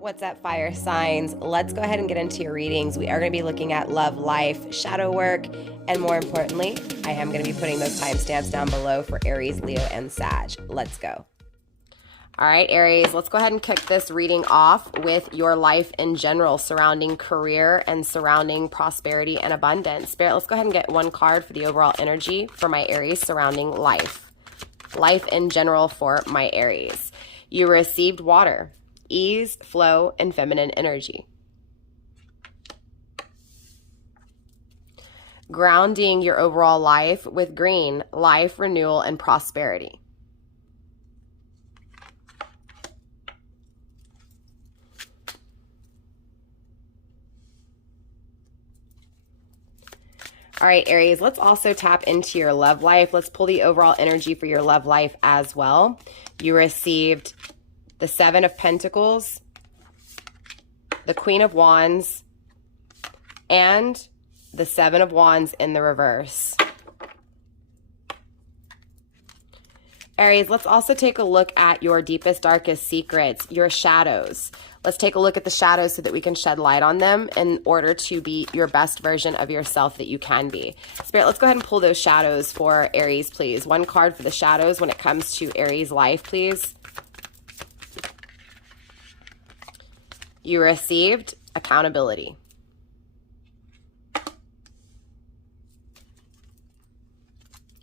What's up, fire signs? Let's go ahead and get into your readings. We are going to be looking at love, life, shadow work, and more importantly, I am going to be putting those timestamps down below for Aries, Leo, and Sag. Let's go. All right, Aries, let's go ahead and kick this reading off with your life in general, surrounding career and surrounding prosperity and abundance. Spirit, let's go ahead and get one card for the overall energy for my Aries surrounding life. Life in general for my Aries. You received water, ease, flow, and feminine energy. Grounding your overall life with green, life, renewal, and prosperity. All right, Aries, let's also tap into your love life. Let's pull the overall energy for your love life as well. You received the Seven of Pentacles, the Queen of Wands, and the Seven of Wands in the reverse. Aries, let's also take a look at your deepest, darkest secrets, your shadows. Let's take a look at the shadows so that we can shed light on them in order to be your best version of yourself that you can be. Spirit, let's go ahead and pull those shadows for Aries, please. One card for the shadows when it comes to Aries life, please. You received accountability.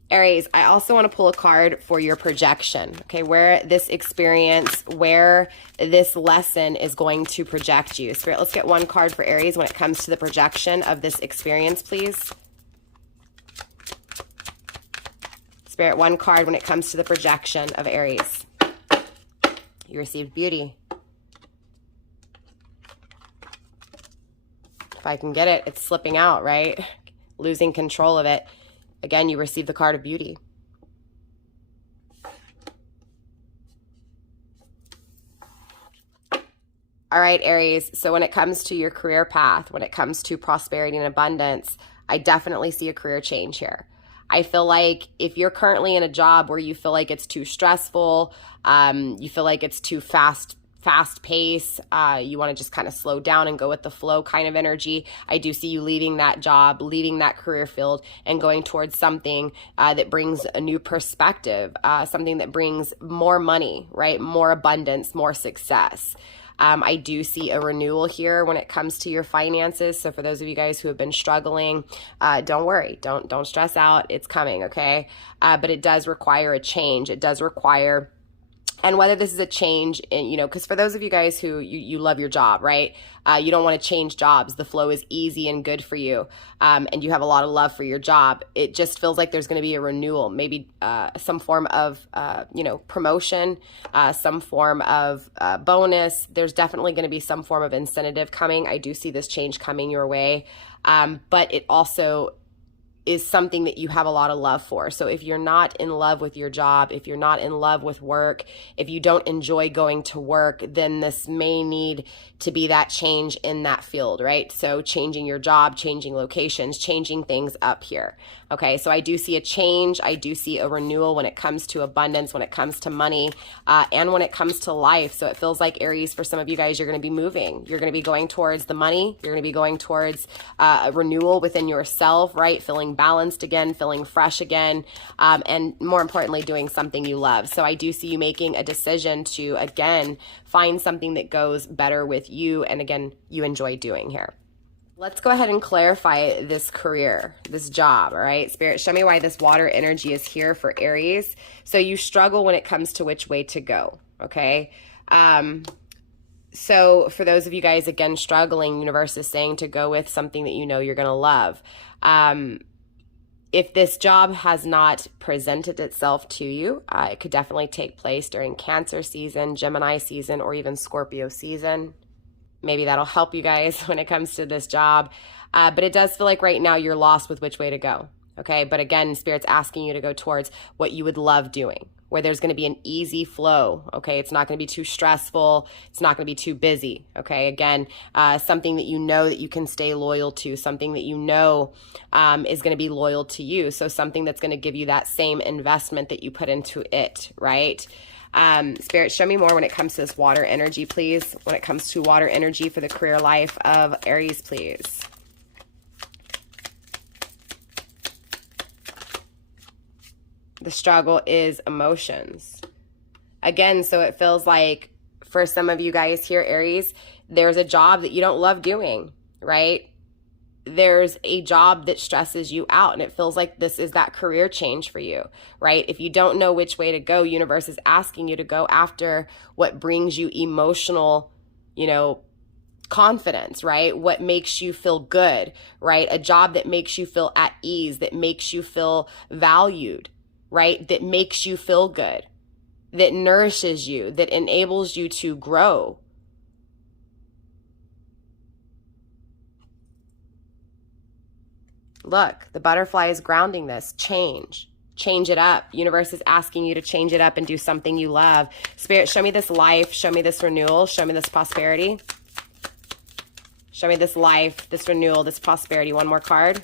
Aries, I also want to pull a card for your projection, okay, where this experience, where this lesson is going to project you. Spirit, let's get one card for Aries when it comes to the projection of this experience, please. Spirit, one card when it comes to the projection of Aries. You received beauty. If I can get it, it's slipping out, right? Losing control of it. Again, you receive the card of beauty. All right, Aries, so when it comes to your career path, when it comes to prosperity and abundance, I definitely see a career change here. I feel like if you're currently in a job where you feel like it's too stressful, you feel like it's too fast pace, you want to just kind of slow down and go with the flow kind of energy, I do see you leaving that job, leaving that career field, and going towards something that brings a new perspective, something that brings more money, right? More abundance, more success. I do see a renewal here when it comes to your finances. So for those of you guys who have been struggling, don't worry, don't stress out. It's coming, okay? But it does require a change. It does require, and whether this is a change in, because for those of you guys who you love your job, right? You don't want to change jobs. The flow is easy and good for you. And you have a lot of love for your job. It just feels like there's going to be a renewal, maybe some form of, promotion, some form of bonus. There's definitely going to be some form of incentive coming. I do see this change coming your way. But it also is something that you have a lot of love for. So if you're not in love with your job, if you're not in love with work, if you don't enjoy going to work, then this may need to be that change in that field, right? So changing your job, changing locations, changing things up here. Okay, so I do see a change. I do see a renewal when it comes to abundance, when it comes to money, and when it comes to life. So it feels like, Aries, for some of you guys, you're going to be moving. You're going to be going towards the money. You're going to be going towards a renewal within yourself, right? Feeling balanced again, feeling fresh again, and more importantly, doing something you love. So I do see you making a decision to, again, find something that goes better with you and, again, you enjoy doing here. Let's go ahead and clarify this career, this job, all right? Spirit, show me why this water energy is here for Aries. So you struggle when it comes to which way to go, okay? So for those of you guys, again, struggling, universe is saying to go with something that you know you're going to love. If this job has not presented itself to you, it could definitely take place during Cancer season, Gemini season, or even Scorpio season. Maybe that'll help you guys when it comes to this job. But it does feel like right now you're lost with which way to go. Okay. But again, Spirit's asking you to go towards what you would love doing, where there's going to be an easy flow. Okay. It's not going to be too stressful. It's not going to be too busy. Okay. Again, something that you know that you can stay loyal to, something that you know is going to be loyal to you. So something that's going to give you that same investment that you put into it. Right. Spirit, show me more when it comes to this water energy, please. When it comes to water energy for the career life of Aries, please. The struggle is emotions. Again, so it feels like for some of you guys here, Aries, there's a job that you don't love doing, right? There's a job that stresses you out, and it feels like this is that career change for you, right? If you don't know which way to go, universe is asking you to go after what brings you emotional, confidence, right? What makes you feel good, right? A job that makes you feel at ease, that makes you feel valued, right? That makes you feel good, that nourishes you, that enables you to grow. Look, the butterfly is grounding this. Change it up. Universe is asking you to change it up and do something you love. Spirit, show me this life. Show me this renewal. Show me this prosperity. Show me this life, this renewal, this prosperity. One more card.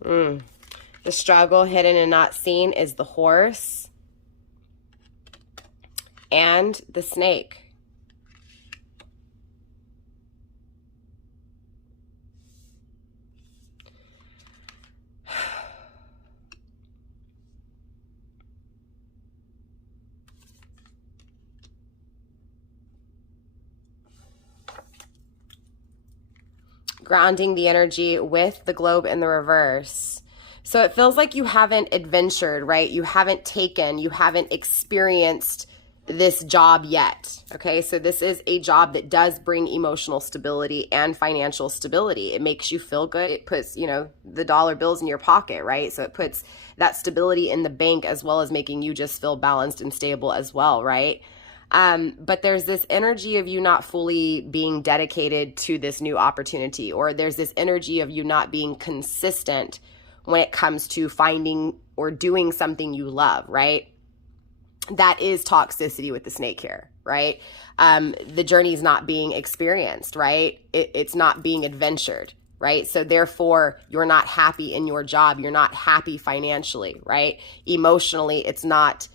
The struggle hidden and not seen is the horse and the snake. Grounding the energy with the globe in the reverse. So it feels like you haven't adventured, right? You haven't experienced this job yet. Okay, so this is a job that does bring emotional stability and financial stability. It makes you feel good. It puts, the dollar bills in your pocket, right? So it puts that stability in the bank as well as making you just feel balanced and stable as well, right? But there's this energy of you not fully being dedicated to this new opportunity, or there's this energy of you not being consistent when it comes to finding or doing something you love, right? That is toxicity with the snake here, right? The journey is not being experienced, right? It's not being adventured, right? So therefore, you're not happy in your job. You're not happy financially, right? Emotionally, it's not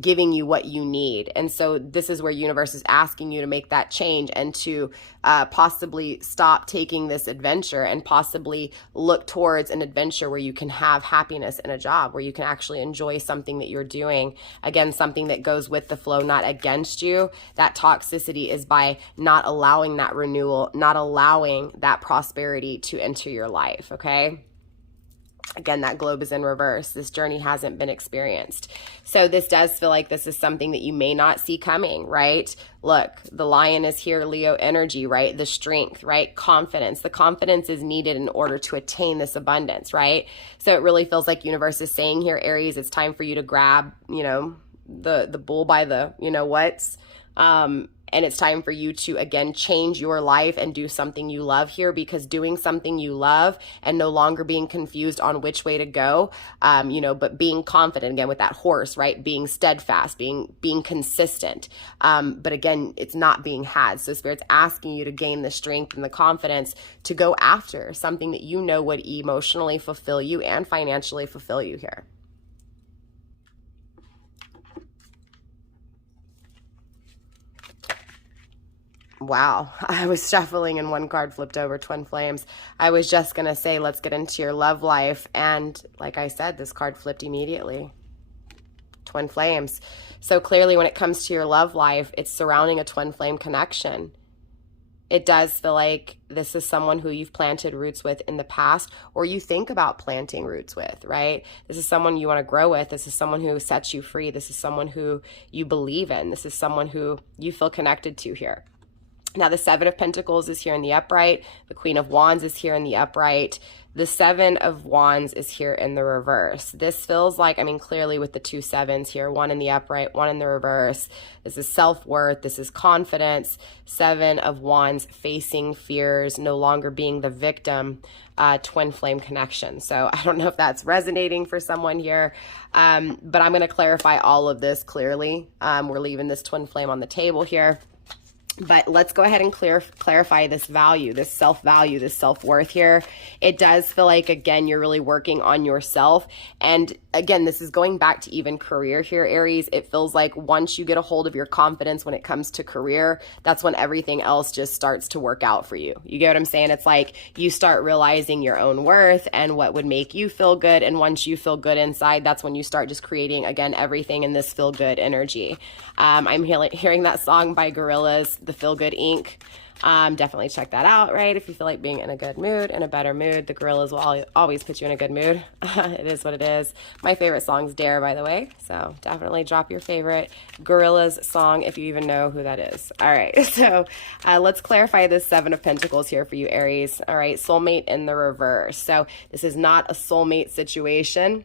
giving you what you need. And so this is where universe is asking you to make that change and to possibly stop taking this adventure and possibly look towards an adventure where you can have happiness in a job, where you can actually enjoy something that you're doing. Again, something that goes with the flow, not against you. That toxicity is by not allowing that renewal, not allowing that prosperity to enter your life, okay? Again, that globe is in reverse. This journey hasn't been experienced. So this does feel like this is something that you may not see coming, right? Look, the lion is here, Leo energy, right? The strength, right? Confidence. The confidence is needed in order to attain this abundance, right? So it really feels like universe is saying here, Aries, it's time for you to grab, the bull by the, whats. And it's time for you to, again, change your life and do something you love here, because doing something you love and no longer being confused on which way to go, but being confident, again, with that horse, right? Being steadfast, being consistent. But again, it's not being had. So Spirit's asking you to gain the strength and the confidence to go after something that would emotionally fulfill you and financially fulfill you here. Wow, I was shuffling and one card flipped over, Twin Flames. I was just going to say, let's get into your love life. And like I said, this card flipped immediately. Twin Flames. So clearly when it comes to your love life, it's surrounding a twin flame connection. It does feel like this is someone who you've planted roots with in the past, or you think about planting roots with, right? This is someone you want to grow with. This is someone who sets you free. This is someone who you believe in. This is someone who you feel connected to here. Now, the Seven of Pentacles is here in the upright. The Queen of Wands is here in the upright. The Seven of Wands is here in the reverse. This feels like, clearly with the two sevens here, one in the upright, one in the reverse. This is self-worth. This is confidence. Seven of Wands, facing fears, no longer being the victim, twin flame connection. So I don't know if that's resonating for someone here, but I'm going to clarify all of this clearly. We're leaving this twin flame on the table here. But let's go ahead and clarify this value, this self-value, this self-worth here. It does feel like, again, you're really working on yourself. And again, this is going back to even career here, Aries. It feels like once you get a hold of your confidence when it comes to career, that's when everything else just starts to work out for you. You get what I'm saying? It's like you start realizing your own worth and what would make you feel good. And once you feel good inside, that's when you start just creating, again, everything in this feel-good energy. I'm hearing that song by Gorillaz, The Feel Good Inc. Definitely check that out, right? If you feel like being in a good mood, in a better mood, the Gorillaz will always put you in a good mood. It is what it is. My favorite song's Dare, by the way. So definitely drop your favorite Gorillaz song if you even know who that is. All right. So let's clarify this Seven of Pentacles here for you, Aries. All right. Soulmate in the reverse. So this is not a soulmate situation.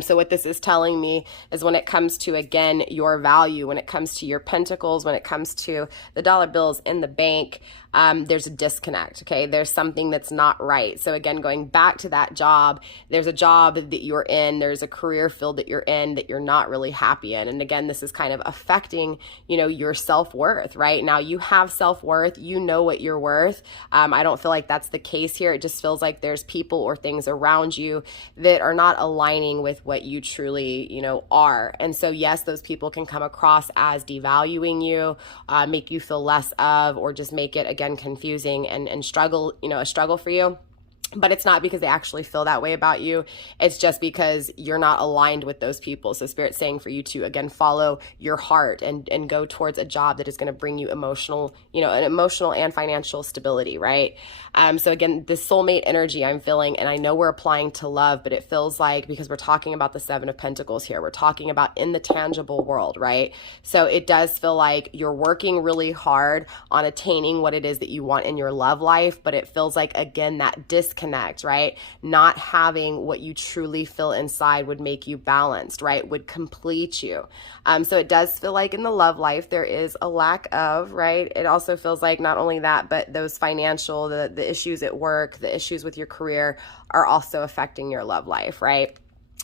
So what this is telling me is when it comes to, again, your value, when it comes to your pentacles, when it comes to the dollar bills in the bank, there's a disconnect, okay? There's something that's not right. So again, going back to that job, there's a job that you're in, there's a career field that you're in that you're not really happy in. And again, this is kind of affecting, you know, your self-worth, right? Now you have self-worth, you know what you're worth. I don't feel like that's the case here. It just feels like there's people or things around you that are not aligning with what you truly, you know, are. And so yes, those people can come across as devaluing you, make you feel less of, or just make it, again, confusing and struggle, you know, a struggle for you. But it's not because they actually feel that way about you. It's just because you're not aligned with those people. So Spirit's saying for you to, again, follow your heart and go towards a job that is going to bring you emotional, you know, an emotional and financial stability, right? So again, this soulmate energy I'm feeling, and I know we're applying to love, but it feels like, because we're talking about the Seven of Pentacles here, we're talking about in the tangible world, right? So it does feel like you're working really hard on attaining what it is that you want in your love life, but it feels like, again, that disconnect, right? Not having what you truly feel inside would make you balanced, right? Would complete you. So it does feel like in the love life, there is a lack of, right? It also feels like not only that, but those financial, the issues at work, the issues with your career are also affecting your love life, right?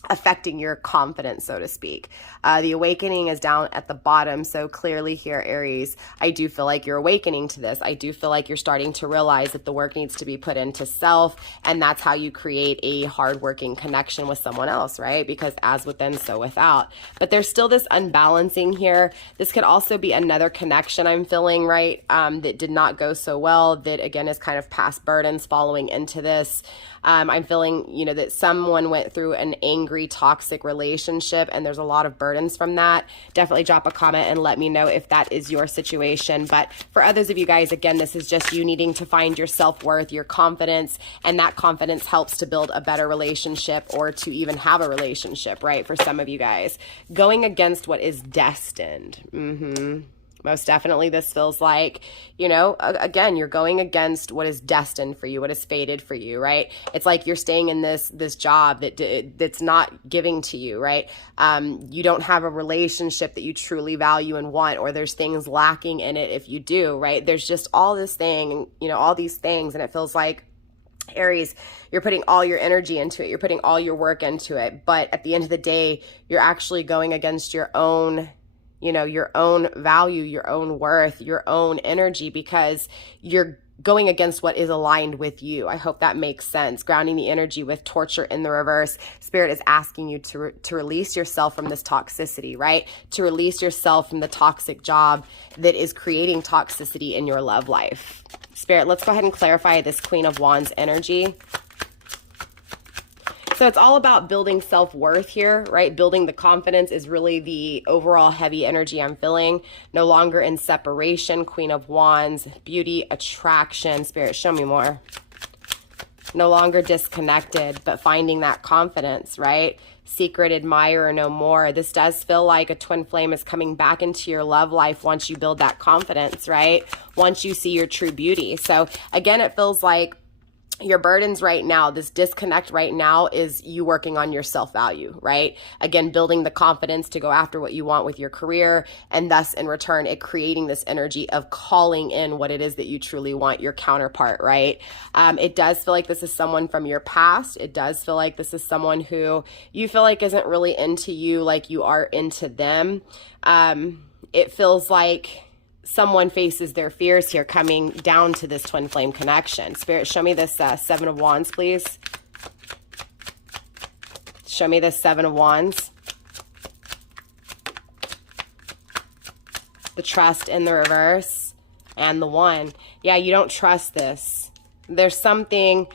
Affecting your confidence, so to speak. The awakening is down at the bottom. So clearly here, Aries, I do feel like you're awakening to this. I do feel like you're starting to realize that the work needs to be put into self. And that's how you create a hardworking connection with someone else, right? Because as within, so without. But there's still this unbalancing here. This could also be another connection I'm feeling, right? That did not go so well. That again is kind of past burdens following into this. I'm feeling, you know, that someone went through an angry, toxic relationship and there's a lot of burdens from that. Definitely drop a comment and let me know if that is your situation. But for others of you guys, again, this is just you needing to find your self-worth, your confidence, and that confidence helps to build a better relationship or to even have a relationship, right? For some of you guys, going against what is destined. Most definitely this feels like, you know, again, you're going against what is destined for you, what is fated for you, right? It's like you're staying in this job that's not giving to you, right? You don't have a relationship that you truly value and want, or there's things lacking in it if you do, right? There's just all this thing, you know, all these things, and it feels like, Aries, you're putting all your energy into it. You're putting all your work into it. But at the end of the day, you're actually going against your own, you know, your own value, your own worth, your own energy, because you're going against what is aligned with you. I hope that makes sense. Grounding the energy with torture in the reverse. Spirit is asking you to release yourself from this toxicity, right? To release yourself from the toxic job that is creating toxicity in your love life. Spirit, let's go ahead and clarify this Queen of Wands energy. So it's all about building self-worth here, right? Building the confidence is really the overall heavy energy I'm feeling. No longer in separation, Queen of Wands, beauty, attraction. Spirit, show me more. No longer disconnected, but finding that confidence, right? Secret admirer, no more. This does feel like a twin flame is coming back into your love life once you build that confidence, right? Once you see your true beauty. So again, it feels like your burdens right now, this disconnect right now is you working on your self-value, right? Again, building the confidence to go after what you want with your career, and thus in return, it creating this energy of calling in what it is that you truly want, your counterpart, right? It does feel like this is someone from your past. It does feel like this is someone who you feel like isn't really into you like you are into them. It feels like someone faces their fears here coming down to this twin flame connection. Spirit, show me this Seven of Wands, please. Show me this Seven of Wands. The Trust in the reverse. And the One. Yeah, you don't trust this. There's something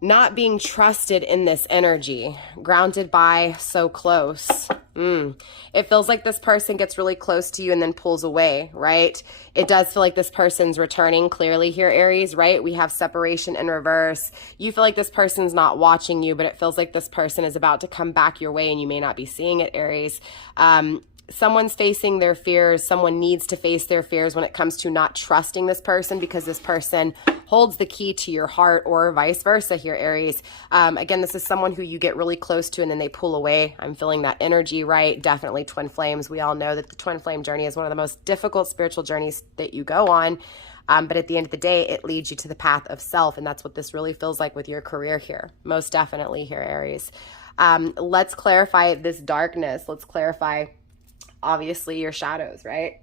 not being trusted in this energy. Grounded by, so close. It feels like this person gets really close to you and then pulls away, right? It does feel like this person's returning clearly here, Aries, right? We have separation in reverse. You feel like this person's not watching you, but it feels like this person is about to come back your way and you may not be seeing it, Aries. Someone's facing their fears. Someone needs to face their fears when it comes to not trusting this person, because this person holds the key to your heart, or vice versa here, Aries. Again, this is someone who you get really close to and then they pull away. I'm feeling that energy, right? Definitely twin flames. We all know that the twin flame journey is one of the most difficult spiritual journeys that you go on. But at the end of the day, it leads you to the path of self. And that's what this really feels like with your career here. Most definitely here, Aries. Let's clarify this darkness. Let's clarify, obviously, your shadows, right?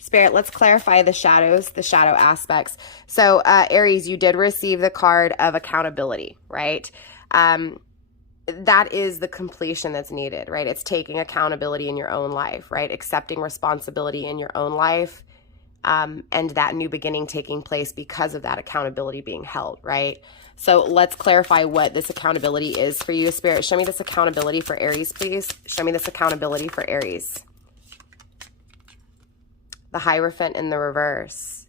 Spirit, let's clarify the shadows, the shadow aspects. So, Aries, you did receive the card of accountability, right? That is the completion that's needed, right? It's taking accountability in your own life, right? Accepting responsibility in your own life, and that new beginning taking place because of that accountability being held, right? So let's clarify what this accountability is for you. Spirit, show me this accountability for Aries, please. Show me this accountability for Aries. The Hierophant in the reverse.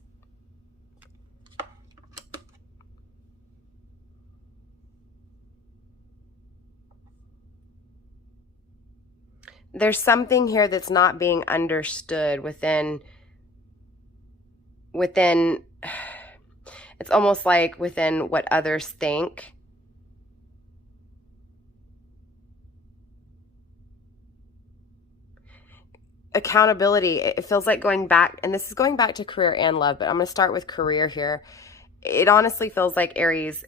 There's something here that's not being understood within, it's almost like within what others think. Accountability, it feels like going back, and this is going back to career and love, but I'm going to start with career here. It honestly feels like, Aries,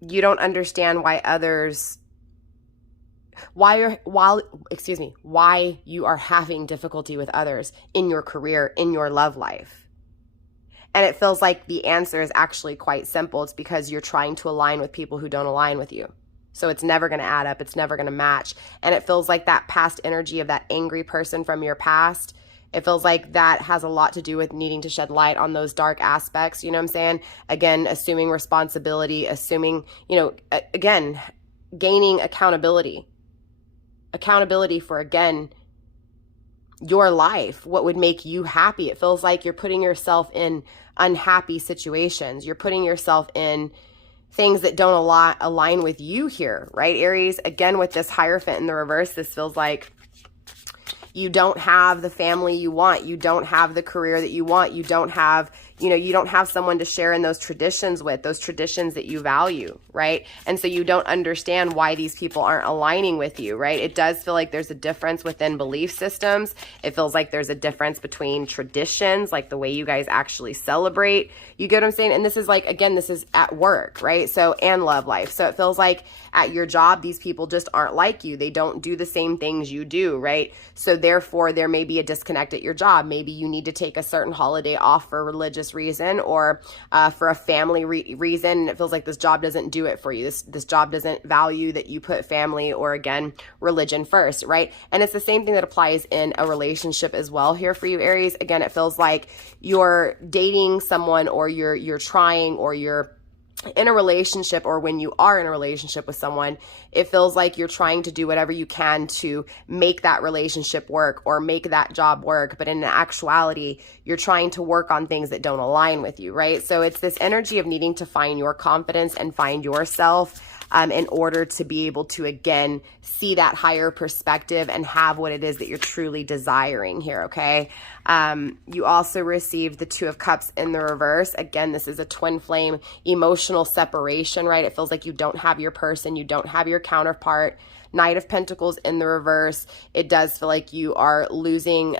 you don't understand why others, why you are having difficulty with others in your career, in your love life. And it feels like the answer is actually quite simple. It's because you're trying to align with people who don't align with you. So it's never going to add up. It's never going to match. And it feels like that past energy of that angry person from your past, it feels like that has a lot to do with needing to shed light on those dark aspects. You know what I'm saying? Again, assuming responsibility, assuming, again, gaining accountability. Accountability for, again, your life, what would make you happy. It feels like you're putting yourself in unhappy situations. You're putting yourself in things that don't align with you here, right, Aries? Again, with this Hierophant in the reverse, this feels like you don't have the family you want. You don't have the career that you want. You don't have, you don't have someone to share in those traditions with, those traditions that you value, right? And so you don't understand why these people aren't aligning with you, right? It does feel like there's a difference within belief systems. It feels like there's a difference between traditions, like the way you guys actually celebrate. You get what I'm saying? And this is like, again, this is at work, right? So, and love life. So it feels like at your job, these people just aren't like you. They don't do the same things you do, right? So therefore, there may be a disconnect at your job. Maybe you need to take a certain holiday off for a religious reason, or for a family reason. And it feels like this job doesn't do it for you. This job doesn't value that you put family or, again, religion first, right? And it's the same thing that applies in a relationship as well here for you, Aries. Again, it feels like you're dating someone, or you're trying, or you're in a relationship, or when you are in a relationship with someone, it feels like you're trying to do whatever you can to make that relationship work or make that job work. But in actuality, you're trying to work on things that don't align with you, right? So it's this energy of needing to find your confidence and find yourself in order to be able to, again, see that higher perspective and have what it is that you're truly desiring here, okay? You also received the Two of Cups in the reverse. Again, this is a twin flame emotional separation, right? It feels like you don't have your person, you don't have your counterpart. Knight of Pentacles in the reverse. It does feel like you are losing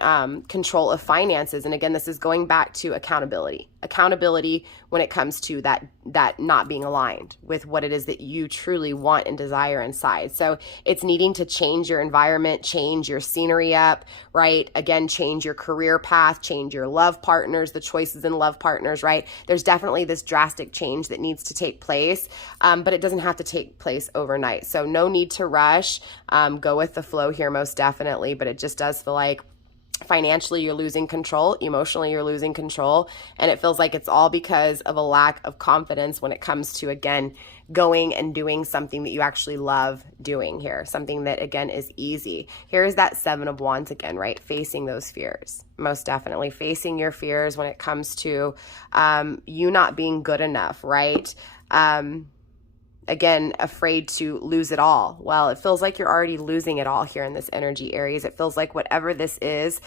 control of finances. And again, this is going back to accountability. accountability when it comes to that not being aligned with what it is that you truly want and desire inside. So it's needing to change your environment, change your scenery up, right? Again, change your career path, change your love partners, the choices in love partners, right? There's definitely this drastic change that needs to take place, but it doesn't have to take place overnight. So no need to rush. Go with the flow here, most definitely, but it just does feel like financially you're losing control, emotionally you're losing control, and it feels like it's all because of a lack of confidence when it comes to, again, going and doing something that you actually love doing here, something that, again, is easy. Here's that Seven of Wands again, right? Facing those fears, most definitely facing your fears when it comes to you not being good enough, right? Again, afraid to lose it all. Well, it feels like you're already losing it all here in this energy, Aries. It feels like whatever this is,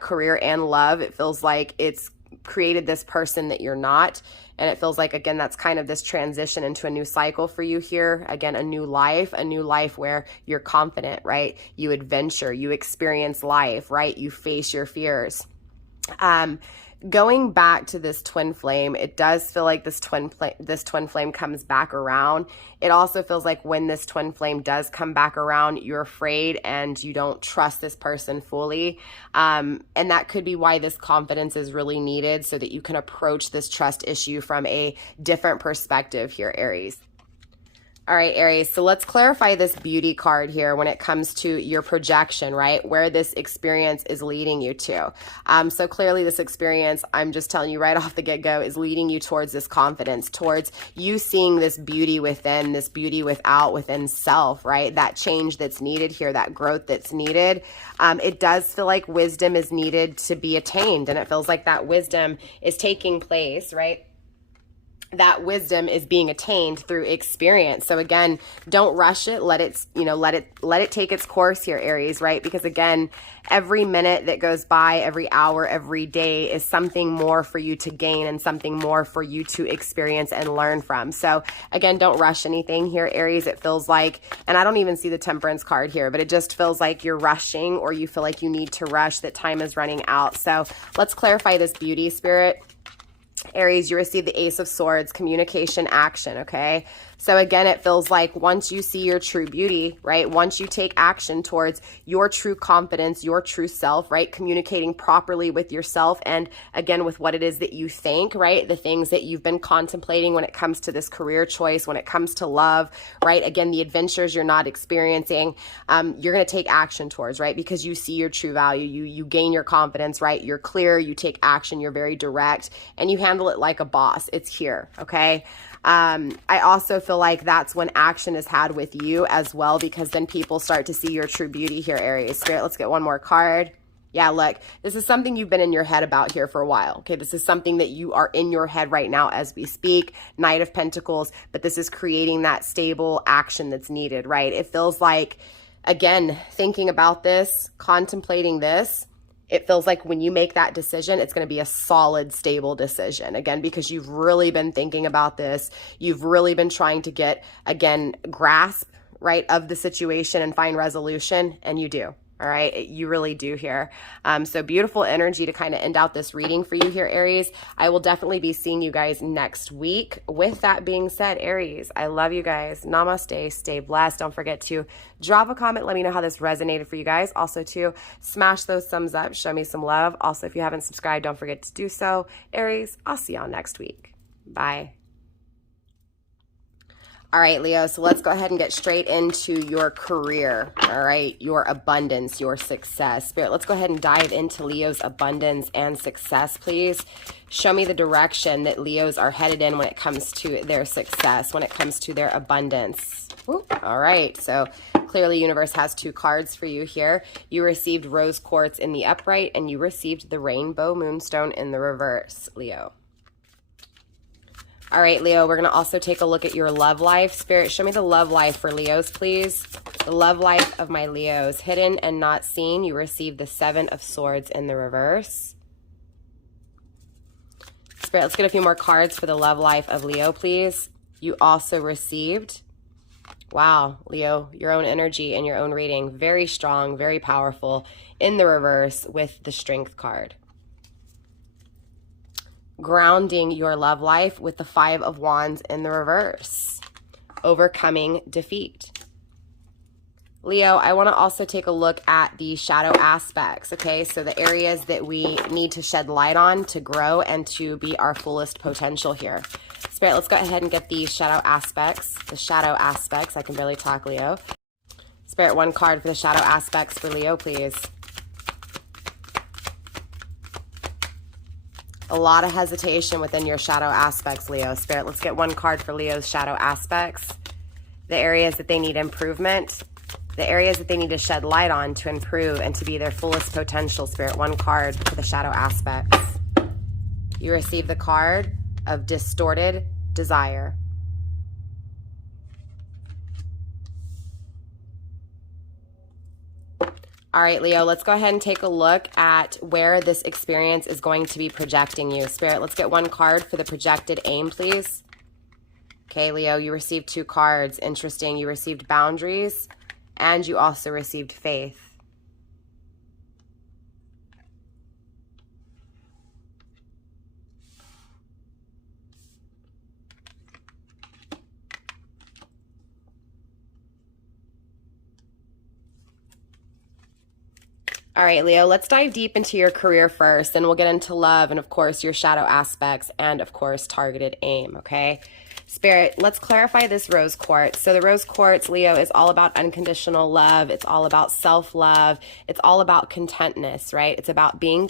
career and love, it feels like it's created this person that you're not. And it feels like, again, that's kind of this transition into a new cycle for you here. Again, a new life where you're confident, right? You adventure, you experience life, right? You face your fears. Going back to this twin flame, it does feel like this twin flame comes back around. It also feels like when this twin flame does come back around, you're afraid and you don't trust this person fully. And that could be why this confidence is really needed, so that you can approach this trust issue from a different perspective here, Aries. All right, Aries, so let's clarify this beauty card here when it comes to your projection, right? Where this experience is leading you to. So clearly this experience, I'm just telling you right off the get-go, is leading you towards this confidence, towards you seeing this beauty within, this beauty within self, right? That change that's needed here, that growth that's needed. It does feel like wisdom is needed to be attained, and it feels like that wisdom is taking place, right? That wisdom is being attained through experience. So again, don't rush it. Let it take its course here, Aries, right? Because again, every minute that goes by, every hour, every day is something more for you to gain and something more for you to experience and learn from. So again, don't rush anything here, Aries. It feels like, and I don't even see the Temperance card here, but it just feels like you're rushing, or you feel like you need to rush, that time is running out. So let's clarify this beauty, Spirit. Aries, you receive the Ace of Swords, communication, action, okay? So again, it feels like once you see your true beauty, right? Once you take action towards your true confidence, your true self, right? Communicating properly with yourself, and again, with what it is that you think, right? The things that you've been contemplating when it comes to this career choice, when it comes to love, right? Again, the adventures you're not experiencing, you're going to take action towards, right? Because you see your true value, you gain your confidence, right? You're clear, you take action, you're very direct, and you handle it like a boss. It's here, okay? I also feel like that's when action is had with you as well, because then people start to see your true beauty here, Aries. Spirit, let's get one more card. Yeah, look, this is something you've been in your head about here for a while, okay? This is something that you are in your head right now as we speak, Knight of Pentacles, but this is creating that stable action that's needed, right? It feels like, again, thinking about this, contemplating this, it feels like when you make that decision, it's going to be a solid, stable decision. Again, because you've really been thinking about this. You've really been trying to get, again, grasp, right, of the situation and find resolution, and you do. All right, you really do here. So beautiful energy to kind of end out this reading for you here, Aries. I will definitely be seeing you guys next week. With that being said, Aries, I love you guys. Namaste. Stay blessed. Don't forget to drop a comment. Let me know how this resonated for you guys. Also, to smash those thumbs up. Show me some love. Also, if you haven't subscribed, don't forget to do so. Aries, I'll see y'all next week. Bye. All right, Leo, so let's go ahead and get straight into your career, all right, your abundance, your success. Spirit, let's go ahead and dive into Leo's abundance and success, please. Show me the direction that Leos are headed in when it comes to their success, when it comes to their abundance. Ooh, all right, so clearly universe has two cards for you here. You received rose quartz in the upright, and you received the rainbow moonstone in the reverse, Leo. All right, Leo, we're going to also take a look at your love life. Spirit, show me the love life for Leos, please. The love life of my Leos. Hidden and not seen. You received the Seven of Swords in the reverse. Spirit, let's get a few more cards for the love life of Leo, please. You also received, wow, Leo, your own energy and your own reading. Very strong, very powerful in the reverse with the Strength card. grounding your love life with the Five of Wands in the reverse. Overcoming defeat. Leo, I want to also take a look at the shadow aspects, okay? So the areas that we need to shed light on to grow and to be our fullest potential here. Spirit, let's go ahead and get the shadow aspects. The shadow aspects. I can barely talk, Leo. Spirit, one card for the shadow aspects for Leo, please. A lot of hesitation within your shadow aspects, Leo. Spirit, let's get one card for Leo's shadow aspects. The areas that they need improvement. The areas that they need to shed light on to improve and to be their fullest potential. Spirit, one card for the shadow aspects. You receive the card of distorted desire. All right, Leo, let's go ahead and take a look at where this experience is going to be projecting you. Spirit, let's get one card for the projected aim, please. Okay, Leo, you received two cards. Interesting. You received boundaries and you also received faith. All right, Leo, let's dive deep into your career first, and we'll get into love and, of course, your shadow aspects and, of course, targeted aim, okay? Spirit, let's clarify this rose quartz. So the rose quartz, Leo, is all about unconditional love. It's all about self-love. It's all about contentness, right? It's about being,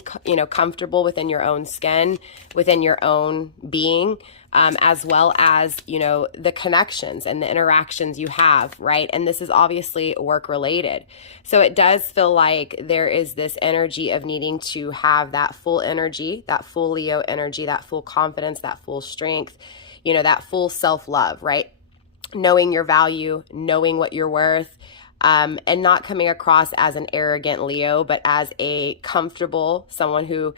comfortable within your own skin, within your own being, as well as, the connections and the interactions you have, right? And this is obviously work related. So it does feel like there is this energy of needing to have that full energy, that full Leo energy, that full confidence, that full strength, that full self-love, right? Knowing your value, knowing what you're worth, and not coming across as an arrogant Leo, but as a comfortable, someone who,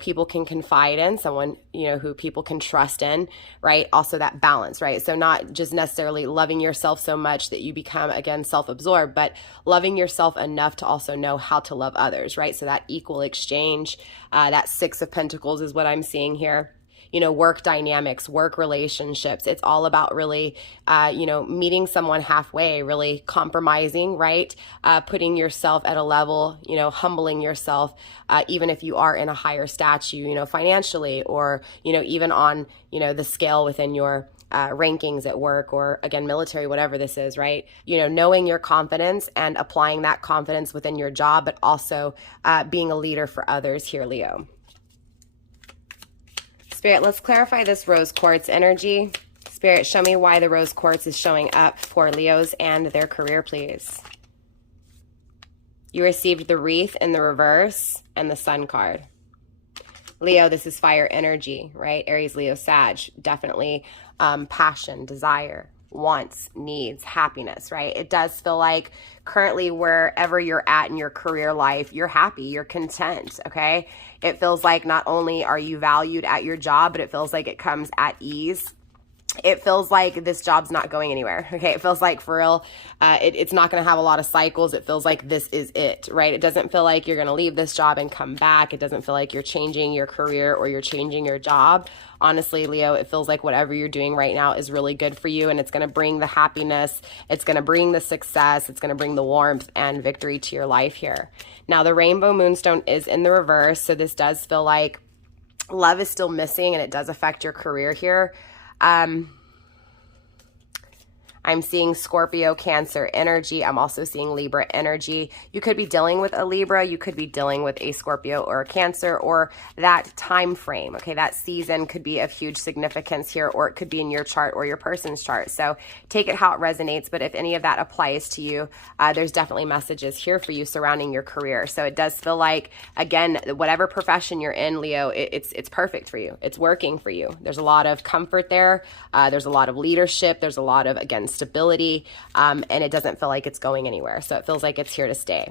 people can confide in, someone, who people can trust in, right? Also that balance, right? So not just necessarily loving yourself so much that you become, again, self-absorbed, but loving yourself enough to also know how to love others, right? So that equal exchange, that Six of Pentacles is what I'm seeing here. Work dynamics, work relationships. It's all about really, meeting someone halfway, really compromising, right? Putting yourself at a level, humbling yourself, even if you are in a higher statue, financially, or, even on, the scale within your rankings at work, or again, military, whatever this is, right? Knowing your confidence and applying that confidence within your job, but also being a leader for others here, Leo. Spirit, let's clarify this rose quartz energy. Spirit, show me why the rose quartz is showing up for Leos and their career, please. You received the wreath in the reverse and the sun card. Leo, this is fire energy, right? Aries, Leo, Sag. Definitely passion, desire, wants, needs, happiness, right? It does feel like currently wherever you're at in your career life, you're happy, you're content, okay? It feels like not only are you valued at your job, but it feels like it comes at ease. It feels like this job's not going anywhere, okay? It feels like for real, it's not going to have a lot of cycles. It feels like this is it, right? It doesn't feel like you're going to leave this job and come back. It doesn't feel like you're changing your career or you're changing your job. Honestly, Leo, it feels like whatever you're doing right now is really good for you, and it's going to bring the happiness. It's going to bring the success. It's going to bring the warmth and victory to your life here. Now, the rainbow moonstone is in the reverse, so this does feel like love is still missing, and it does affect your career here. I'm seeing Scorpio, Cancer energy. I'm also seeing Libra energy. You could be dealing with a Libra. You could be dealing with a Scorpio or a Cancer, or that time frame. Okay, that season could be of huge significance here, or it could be in your chart or your person's chart. So take it how it resonates. But if any of that applies to you, there's definitely messages here for you surrounding your career. So it does feel like, again, whatever profession you're in, Leo, it's perfect for you. It's working for you. There's a lot of comfort there. There's a lot of leadership. There's a lot of, again, stability, and it doesn't feel like it's going anywhere. So it feels like it's here to stay.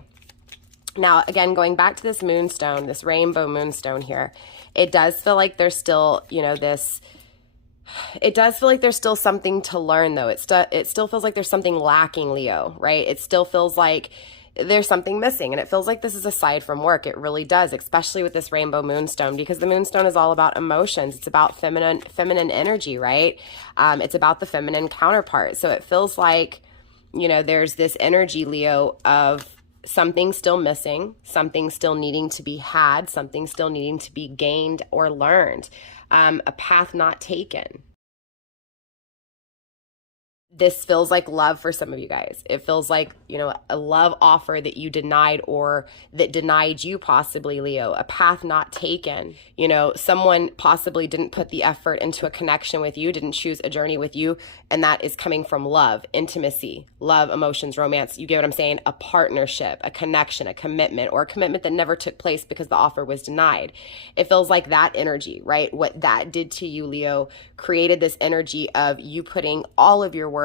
Now, again, going back to this moonstone, this rainbow moonstone here, it does feel like there's still, it does feel like there's still something to learn, though. It still feels like there's something lacking, Leo, right? It still feels like there's something missing. And it feels like this is aside from work. It really does, especially with this rainbow moonstone, because the moonstone is all about emotions. It's about feminine energy, right? It's about the feminine counterpart. So it feels like, you know, there's this energy, Leo, of something still missing, something still needing to be had, something still needing to be gained or learned, a path not taken. This feels like love for some of you guys. It feels like, you know, a love offer that you denied, or that denied you, possibly, Leo, a path not taken. You know, someone possibly didn't put the effort into a connection with you, didn't choose a journey with you, and that is coming from love, intimacy, love, emotions, romance. You get what I'm saying? A partnership, a connection, a commitment, or a commitment that never took place because the offer was denied. It feels like that energy, right? What that did to you, Leo, created this energy of you putting all of your work,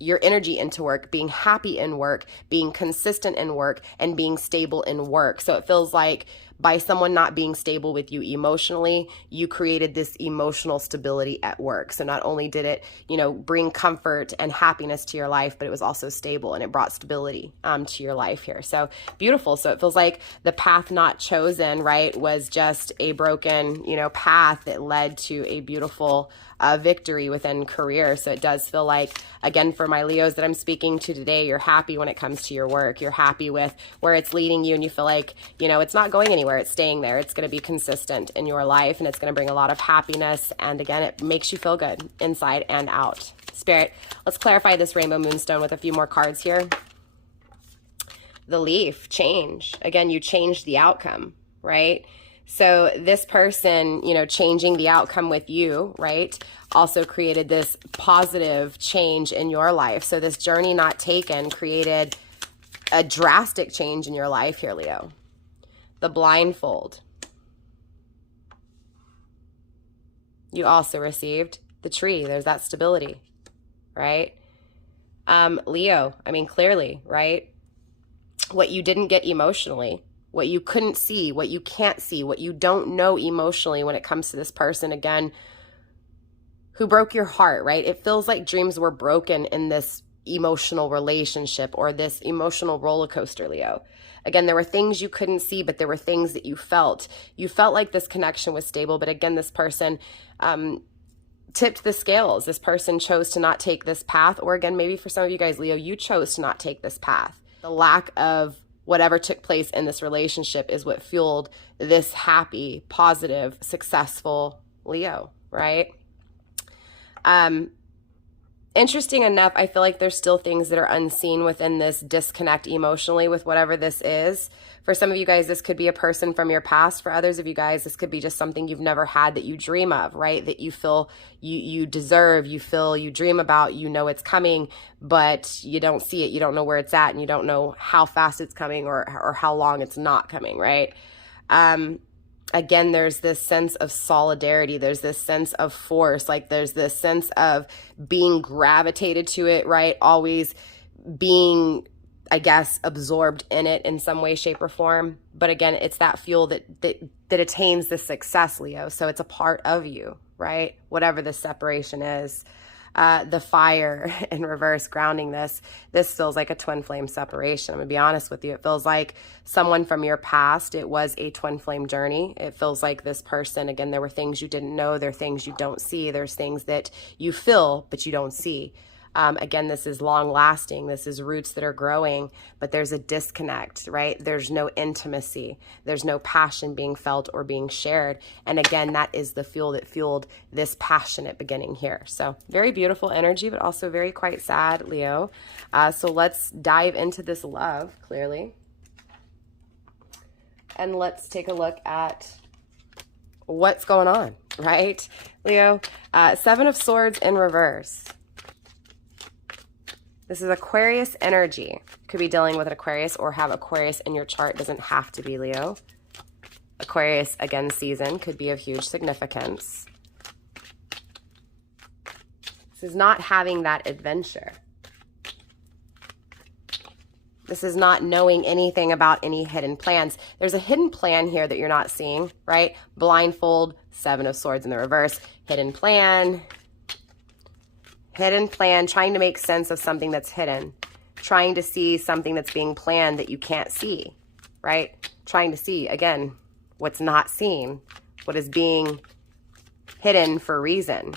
your energy into work, being happy in work, being consistent in work, and being stable in work. So it feels like by someone not being stable with you emotionally, you created this emotional stability at work. So not only did it, you know, bring comfort and happiness to your life, but it was also stable, and it brought stability to your life here. So beautiful. So it feels like the path not chosen, right, was just a broken, you know, path that led to a beautiful victory within career. So it does feel like, again, for my Leos that I'm speaking to today, you're happy when it comes to your work. You're happy with where it's leading you, and you feel like, you know, it's not going anywhere. It's staying there. It's going to be consistent in your life, and it's going to bring a lot of happiness. And again, it makes you feel good inside and out. Spirit, let's clarify this rainbow moonstone with a few more cards here. The leaf, change. Again, you changed the outcome, right? So this person, you know, changing the outcome with you, right, also created this positive change in your life. So this journey not taken created a drastic change in your life here, Leo. The blindfold. You also received the tree. There's that stability, right? Leo, I mean, clearly, right? What you didn't get emotionally, what you couldn't see, what you can't see, what you don't know emotionally when it comes to this person, again, who broke your heart, right? It feels like dreams were broken in this emotional relationship, or this emotional roller coaster, Leo. Again, there were things you couldn't see, but there were things that you felt. You felt like this connection was stable, but again, this person tipped the scales. This person chose to not take this path, or again, maybe for some of you guys, Leo, you chose to not take this path. The lack of whatever took place in this relationship is what fueled this happy, positive, successful Leo, right? Interesting enough, I feel like there's still things that are unseen within this disconnect emotionally with whatever this is. For some of you guys, this could be a person from your past. For others of you guys, this could be just something you've never had that you dream of, right? That you feel you deserve, you feel you dream about, you know it's coming, but you don't see it, you don't know where it's at, and you don't know how fast it's coming, or how long it's not coming, right? Again, there's this sense of solidarity. There's this sense of force. Like there's this sense of being gravitated to it, right? Always being, I guess, absorbed in it in some way, shape, or form. But again, it's that fuel that attains the success, Leo. So it's a part of you, right? Whatever the separation is. The fire in reverse, grounding this feels like a twin flame separation. I'm gonna be honest with you. It feels like someone from your past. It was a twin flame journey. It feels like this person, again, there were things you didn't know. There are things you don't see. There's things that you feel, but you don't see. Again, this is long lasting. This is roots that are growing, but there's a disconnect, right? There's no intimacy. There's no passion being felt or being shared. And again, that is the fuel that fueled this passionate beginning here. So very beautiful energy, but also very quite sad, Leo. So let's dive into this love, clearly. And let's take a look at what's going on, right? Leo, Seven of Swords in reverse. This is Aquarius energy. Could be dealing with an Aquarius or have Aquarius in your chart. Doesn't have to be Leo. Aquarius, again, season could be of huge significance. This is not having that adventure. This is not knowing anything about any hidden plans. There's a hidden plan here that you're not seeing, right? Blindfold, Seven of Swords in the reverse, hidden plan, trying to make sense of something that's hidden, trying to see something that's being planned that you can't see, right? Trying to see, again, what's not seen, what is being hidden for a reason.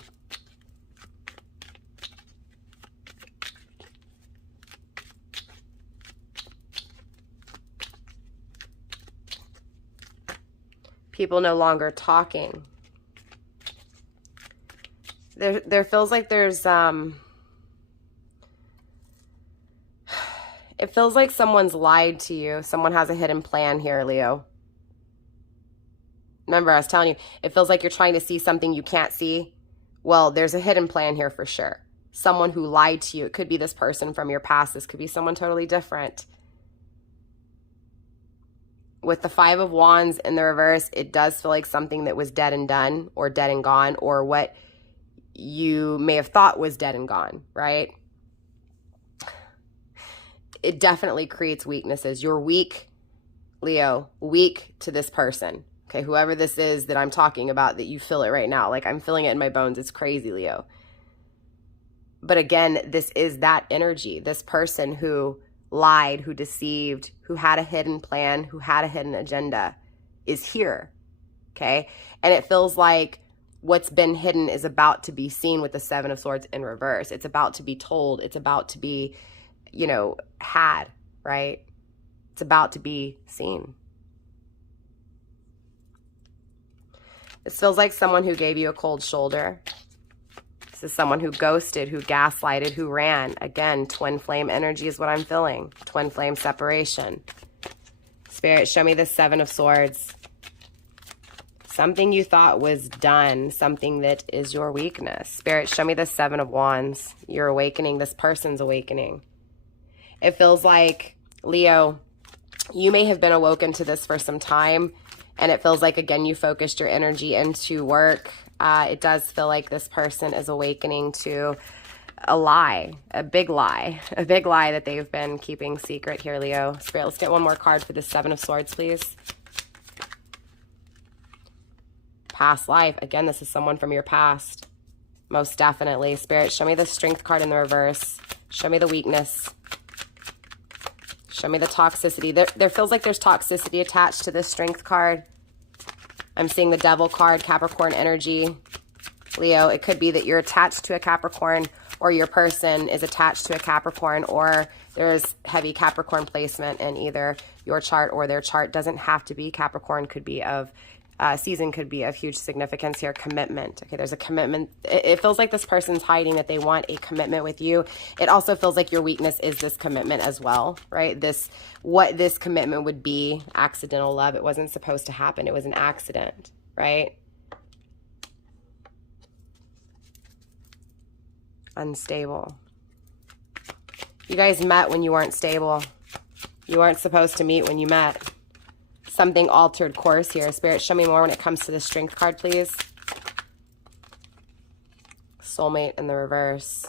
People no longer talking. There feels like there's, it feels like someone's lied to you. Someone has a hidden plan here, Leo. Remember, I was telling you, it feels like you're trying to see something you can't see. Well, there's a hidden plan here for sure. Someone who lied to you. It could be this person from your past. This could be someone totally different. With the Five of Wands in the reverse, it does feel like something that was dead and done, or dead and gone, or what you may have thought was dead and gone, right? It definitely creates weaknesses. You're weak, Leo, weak to this person. Okay, whoever this is that I'm talking about, that you feel it right now. Like, I'm feeling it in my bones. It's crazy, Leo. But again, this is that energy. This person who lied, who deceived, who had a hidden plan, who had a hidden agenda is here, okay? And it feels like what's been hidden is about to be seen with the Seven of Swords in reverse. It's about to be told. It's about to be, you know, had, right? It's about to be seen. This feels like someone who gave you a cold shoulder. This is someone who ghosted, who gaslighted, who ran. Again, twin flame energy is what I'm feeling. Twin flame separation. Spirit, show me the Seven of Swords. Something you thought was done, something that is your weakness. Spirit, show me the Seven of Wands. You're awakening. This person's awakening. It feels like, Leo, you may have been awoken to this for some time, and it feels like, again, you focused your energy into work. It does feel like this person is awakening to a lie, a big lie that they've been keeping secret here, Leo. Spirit, let's get one more card for the Seven of Swords, please. Past life. Again, this is someone from your past. Most definitely. Spirit, show me the Strength card in the reverse. Show me the weakness. Show me the toxicity. There feels like there's toxicity attached to this Strength card. I'm seeing the Devil card, Capricorn energy. Leo, it could be that you're attached to a Capricorn, or your person is attached to a Capricorn, or there's heavy Capricorn placement in either your chart or their chart. Doesn't have to be Capricorn, could be of season, could be of huge significance here. Commitment. Okay, there's a commitment. It feels like this person's hiding that they want a commitment with you. It also feels like your weakness is this commitment as well, right? What this commitment would be, accidental love. It wasn't supposed to happen. It was an accident, right? Unstable. You guys met when you weren't stable. You weren't supposed to meet when you met. Something altered course here. Spirit, show me more when it comes to the Strength card, please. Soulmate in the reverse.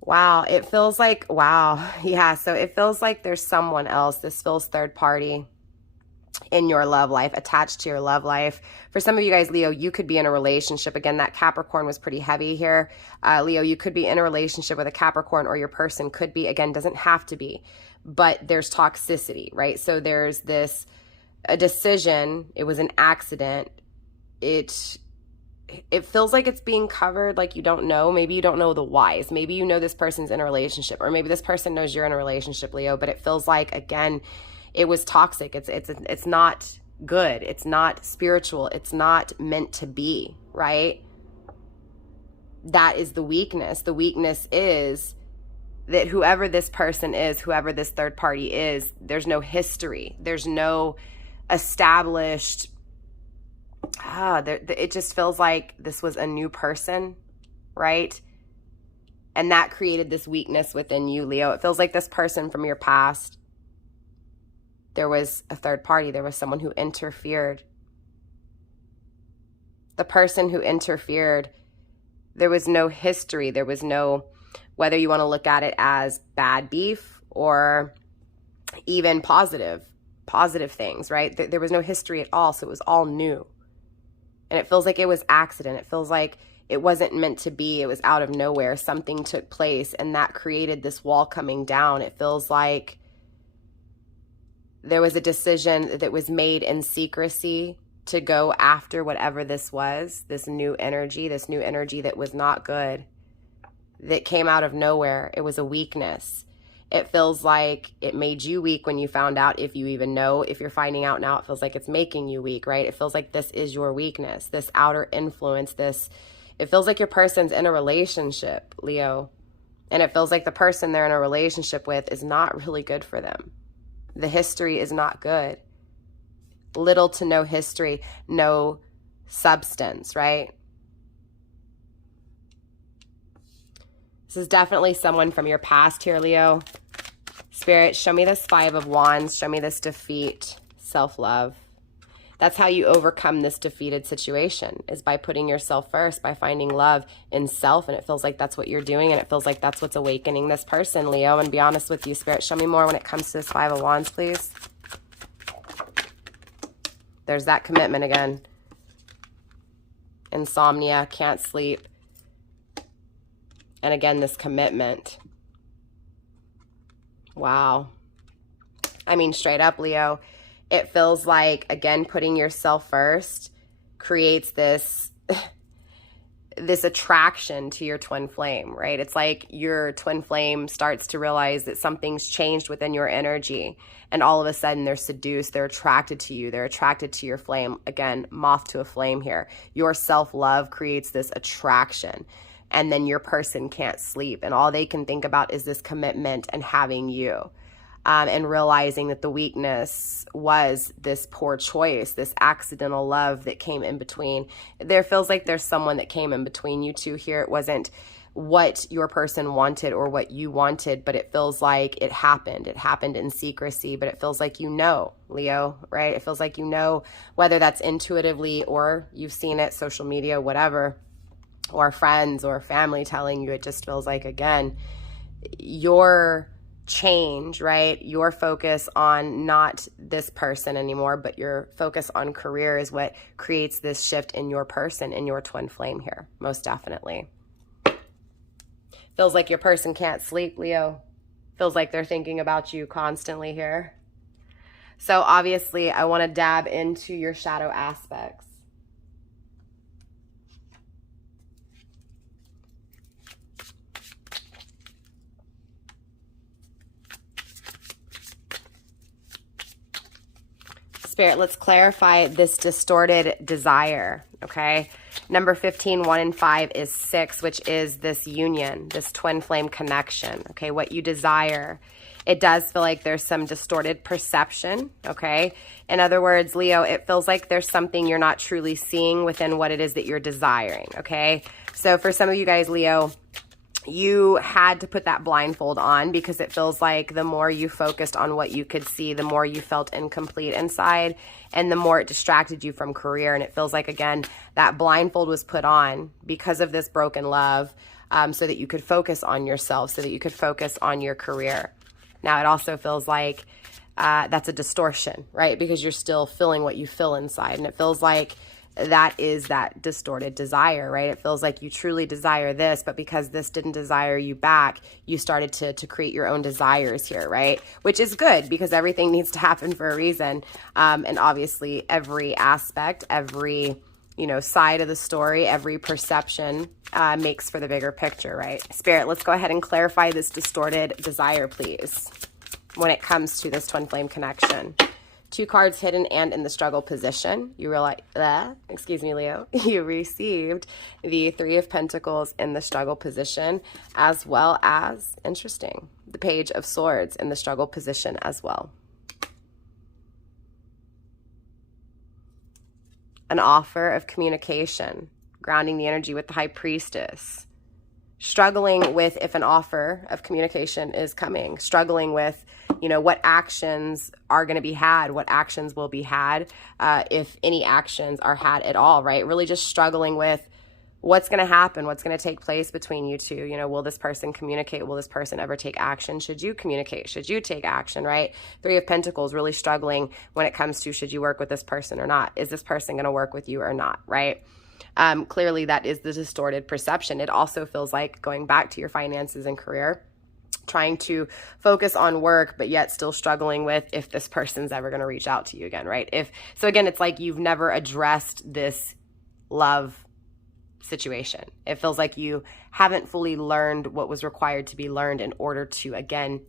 Wow, it feels like, wow. Yeah, so it feels like there's someone else. This feels third party in your love life, attached to your love life. For some of you guys, Leo, you could be in a relationship. Again, that Capricorn was pretty heavy here. Leo, you could be in a relationship with a Capricorn, or your person could be. Again, doesn't have to be. But there's toxicity, right? So there's a decision. It was an accident. It feels like it's being covered, like you don't know. Maybe you don't know the whys. Maybe you know this person's in a relationship, or maybe this person knows you're in a relationship, Leo, but it feels like, again, it was toxic. It's not good. It's not spiritual. It's not meant to be, right? That is the weakness. The weakness is that whoever this person is, whoever this third party is, there's no history. There's no established, it just feels like this was a new person, right? And that created this weakness within you, Leo. It feels like this person from your past, there was a third party. There was someone who interfered. The person who interfered, there was no history. There was no, whether you want to look at it as bad beef or even positive things, right? There was no history at all, so it was all new. And it feels like it was accident. It feels like it wasn't meant to be. It was out of nowhere. Something took place, and that created this wall coming down. It feels like there was a decision that was made in secrecy to go after whatever this was, this new energy that was not good, that came out of nowhere. It was a weakness. It feels like it made you weak when you found out, if you even know. If you're finding out now, it feels like it's making you weak, right? It feels like this is your weakness, this outer influence, it feels like your person's in a relationship, Leo, and it feels like the person they're in a relationship with is not really good for them. The history is not good. Little to no history, no substance, right? This is definitely someone from your past here, Leo. Spirit, show me this 5 of Wands. Show me this defeat, self-love. That's how you overcome this defeated situation, is by putting yourself first, by finding love in self. And it feels like that's what you're doing, and it feels like that's what's awakening this person, Leo. And be honest with you, Spirit, show me more when it comes to this 5 of Wands, please. There's that commitment again. Insomnia, can't sleep. And again, this commitment. Wow. I mean, straight up, Leo, it feels like, again, putting yourself first creates this this attraction to your twin flame, right? It's like your twin flame starts to realize that something's changed within your energy, and all of a sudden they're seduced, they're attracted to you, they're attracted to your flame. Again, moth to a flame here. Your self-love creates this attraction, and then your person can't sleep, and all they can think about is this commitment and having you. And realizing that the weakness was this poor choice, this accidental love that came in between. There feels like there's someone that came in between you two here. It wasn't what your person wanted or what you wanted, but it feels like it happened. It happened in secrecy, but it feels like you know, Leo, right? It feels like you know, whether that's intuitively or you've seen it, social media, whatever, or friends or family telling you. It just feels like, again, your change, right? Your focus on not this person anymore, but your focus on career is what creates this shift in your person, in your twin flame here, most definitely. Feels like your person can't sleep, Leo. Feels like they're thinking about you constantly here. So obviously, I want to dab into your shadow aspects. Spirit, let's clarify this distorted desire, okay? Number 15, 1 and 5 is 6, which is this union, this twin flame connection, okay? What you desire. It does feel like there's some distorted perception, okay? In other words, Leo, it feels like there's something you're not truly seeing within what it is that you're desiring, okay? So for some of you guys, Leo, you had to put that blindfold on because it feels like the more you focused on what you could see, the more you felt incomplete inside, and the more it distracted you from career. And it feels like, again, that blindfold was put on because of this broken love, so that you could focus on yourself, so that you could focus on your career. Now, it also feels like that's a distortion, right? Because you're still feeling what you feel inside. And it feels like that is that distorted desire, right? It feels like you truly desire this, but because this didn't desire you back, you started to create your own desires here, right? Which is good because everything needs to happen for a reason. And obviously every aspect, every, side of the story, every perception makes for the bigger picture, right? Spirit, let's go ahead and clarify this distorted desire, please, when it comes to this twin flame connection. 2 cards hidden and in the struggle position. You realize that, excuse me, Leo, you received the 3 of Pentacles in the struggle position, as well as, interesting, the Page of Swords in the struggle position as well. An offer of communication, grounding the energy with the High Priestess. Struggling with if an offer of communication is coming, struggling with, what actions are going to be had, what actions will be had, if any actions are had at all, right? Really just struggling with what's going to happen, what's going to take place between you two. Will this person communicate? Will this person ever take action? Should you communicate? Should you take action, right? 3 of Pentacles, really struggling when it comes to should you work with this person or not? Is this person going to work with you or not, right? Clearly that is the distorted perception. It also feels like, going back to your finances and career, trying to focus on work, but yet still struggling with if this person's ever going to reach out to you again, right? So again, it's like you've never addressed this love situation. It feels like you haven't fully learned what was required to be learned in order to, again,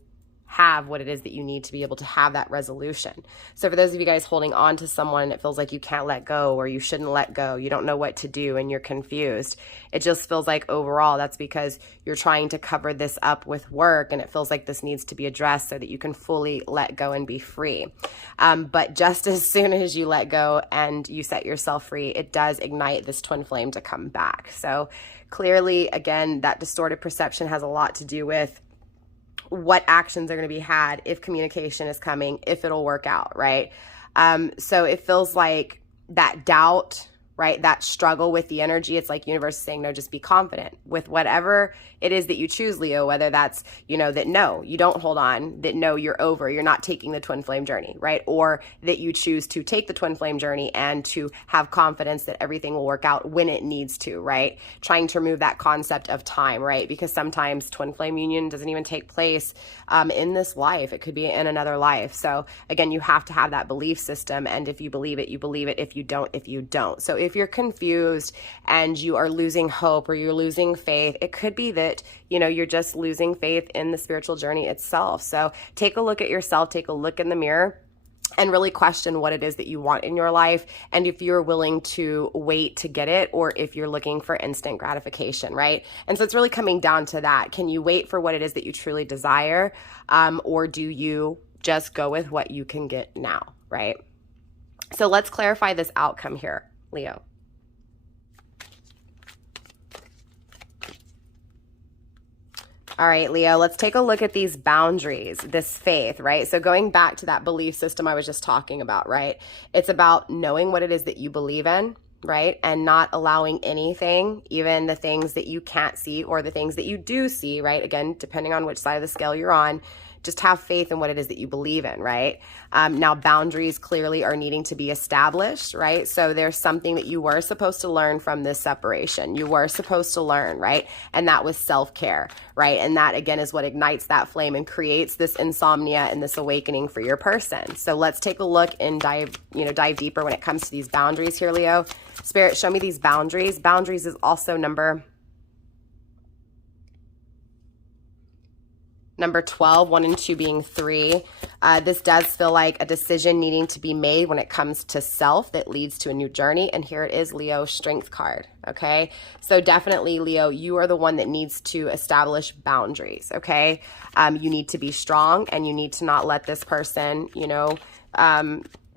have what it is that you need to be able to have that resolution. So for those of you guys holding on to someone, it feels like you can't let go, or you shouldn't let go, you don't know what to do, and you're confused. It just feels like overall that's because you're trying to cover this up with work, and it feels like this needs to be addressed so that you can fully let go and be free. But just as soon as you let go and you set yourself free, it does ignite this twin flame to come back. So clearly, again, that distorted perception has a lot to do with what actions are going to be had, if communication is coming, if it'll work out, right? So it feels like that doubt, right? That struggle with the energy. It's like universe is saying, no, just be confident with whatever it is that you choose, Leo, whether that's, that no, you don't hold on, that no, you're over, you're not taking the twin flame journey, right? Or that you choose to take the twin flame journey and to have confidence that everything will work out when it needs to, right? Trying to remove that concept of time, right? Because sometimes twin flame union doesn't even take place in this life. It could be in another life. So again, you have to have that belief system. And if you believe it, you believe it. If you don't, you don't. So if you're confused and you are losing hope or you're losing faith, it could be that, you're just losing faith in the spiritual journey itself. So take a look at yourself, take a look in the mirror, and really question what it is that you want in your life, and if you're willing to wait to get it, or if you're looking for instant gratification, right? And so it's really coming down to that. Can you wait for what it is that you truly desire, or do you just go with what you can get now, right? So let's clarify this outcome here, Leo. All right, Leo, let's take a look at these boundaries, this faith, right? So going back to that belief system I was just talking about, right? It's about knowing what it is that you believe in, right? And not allowing anything, even the things that you can't see or the things that you do see, right? Again, depending on which side of the scale you're on, just have faith in what it is that you believe in, right? Now, boundaries clearly are needing to be established, right? So there's something that you were supposed to learn from this separation. You were supposed to learn, right? And that was self-care, right? And that, again, is what ignites that flame and creates this insomnia and this awakening for your person. So let's take a look and dive deeper when it comes to these boundaries here, Leo. Spirit, show me these boundaries. Boundaries is also number 12, 1 and 2 being 3. This does feel like a decision needing to be made when it comes to self that leads to a new journey. And here it is, Leo, Strength card. Okay. So definitely, Leo, you are the one that needs to establish boundaries. Okay. You need to be strong, and you need to not let this person,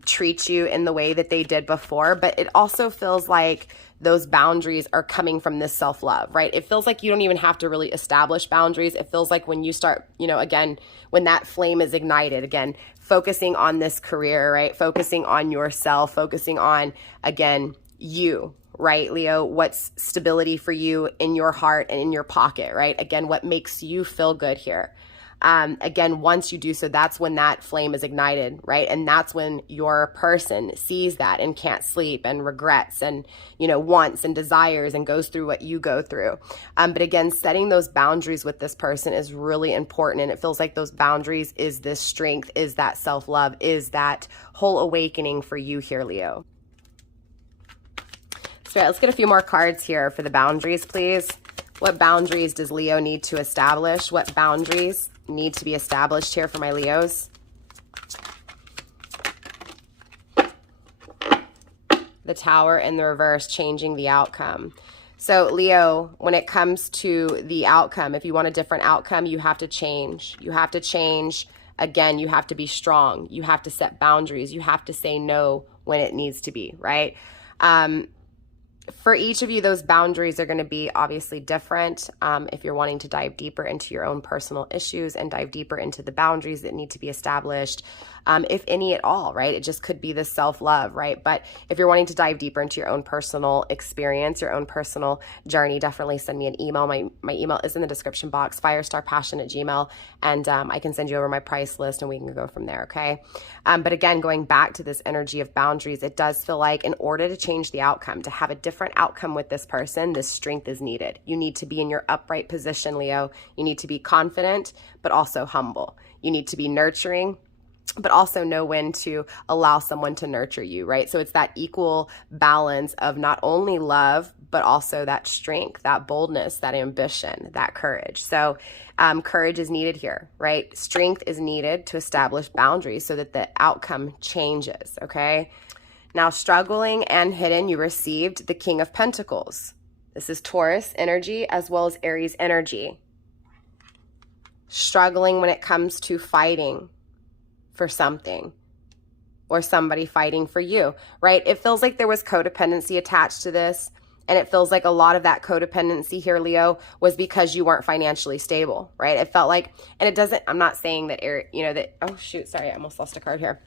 treat you in the way that they did before. But it also feels like those boundaries are coming from this self-love, right? It feels like you don't even have to really establish boundaries. It feels like when you start, again, when that flame is ignited, again, focusing on this career, right? Focusing on yourself, focusing on, again, you, right, Leo? What's stability for you in your heart and in your pocket, right? Again, what makes you feel good here? Again, once you do so, that's when that flame is ignited, right? And that's when your person sees that and can't sleep and regrets and, wants and desires and goes through what you go through. But again, setting those boundaries with this person is really important. And it feels like those boundaries is this strength, is that self-love, is that whole awakening for you here, Leo. So let's get a few more cards here for the boundaries, please. What boundaries does Leo need to establish? What boundaries need to be established here for my Leos? The Tower in the reverse, changing the outcome. So Leo, when it comes to the outcome, if you want a different outcome, you have to change. You have to change. Again, you have to be strong. You have to set boundaries. You have to say no when it needs to be, right? For each of you, those boundaries are going to be obviously different. If you're wanting to dive deeper into your own personal issues and dive deeper into the boundaries that need to be established, if any at all, right? It just could be the self-love, right? But if you're wanting to dive deeper into your own personal experience, your own personal journey, definitely send me an email. My email is in the description box, FireStarPassion@gmail.com, and I can send you over my price list and we can go from there, okay? But again, going back to this energy of boundaries, it does feel like in order to change the outcome, to have a different different outcome with this person, this strength is needed. You need to be in your upright position, Leo. You need to be confident, but also humble. You need to be nurturing, but also know when to allow someone to nurture you, right? So it's that equal balance of not only love, but also that strength, that boldness, that ambition, that courage. So courage is needed here, right? Strength is needed to establish boundaries so that the outcome changes, okay? Now, struggling and hidden, you received the King of Pentacles. This is Taurus energy as well as Aries energy. Struggling when it comes to fighting for something or somebody fighting for you, right? It feels like there was codependency attached to this. And it feels like a lot of that codependency here, Leo, was because you weren't financially stable, right? It felt like, and it doesn't, I'm not saying that, oh shoot, sorry, I almost lost a card here.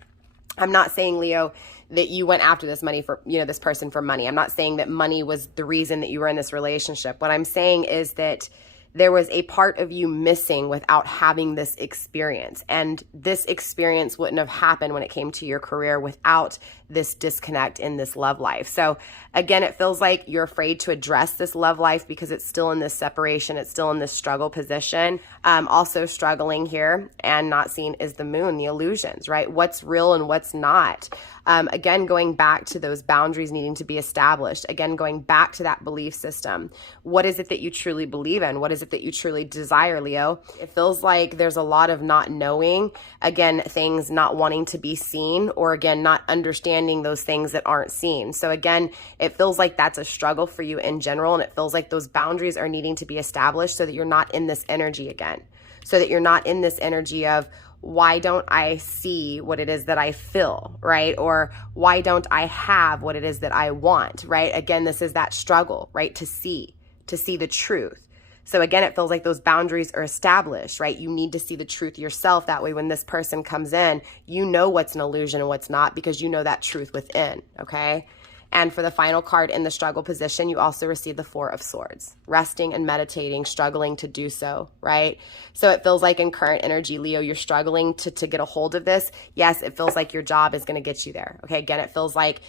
I'm not saying, Leo, that you went after this money for, this person for money. I'm not saying that money was the reason that you were in this relationship. What I'm saying is that there was a part of you missing without having this experience. And this experience wouldn't have happened when it came to your career without this disconnect in this love life. So again, it feels like you're afraid to address this love life because it's still in this separation. It's still in this struggle position. Also struggling here and not seen is the moon, the illusions, right? What's real and what's not. Again, going back to those boundaries needing to be established. Again, going back to that belief system. What is it that you truly believe in? What is it that you truly desire, Leo? It feels like there's a lot of not knowing. Again, things not wanting to be seen, or again, not understanding those things that aren't seen. So again, it feels like that's a struggle for you in general. And it feels like those boundaries are needing to be established so that you're not in this energy again. So that you're not in this energy of, why don't I see what it is that I feel, right? Or why don't I have what it is that I want, right? Again, this is that struggle, right? To see the truth. So again, it feels like those boundaries are established, right? You need to see the truth yourself. That way, when this person comes in, you know what's an illusion and what's not, because you know that truth within, okay? And for the final card in the struggle position, you also receive the Four of Swords, resting and meditating, struggling to do so, right? So it feels like in current energy, Leo, you're struggling to get a hold of this. Yes, it feels like your job is going to get you there. Okay, again, it feels like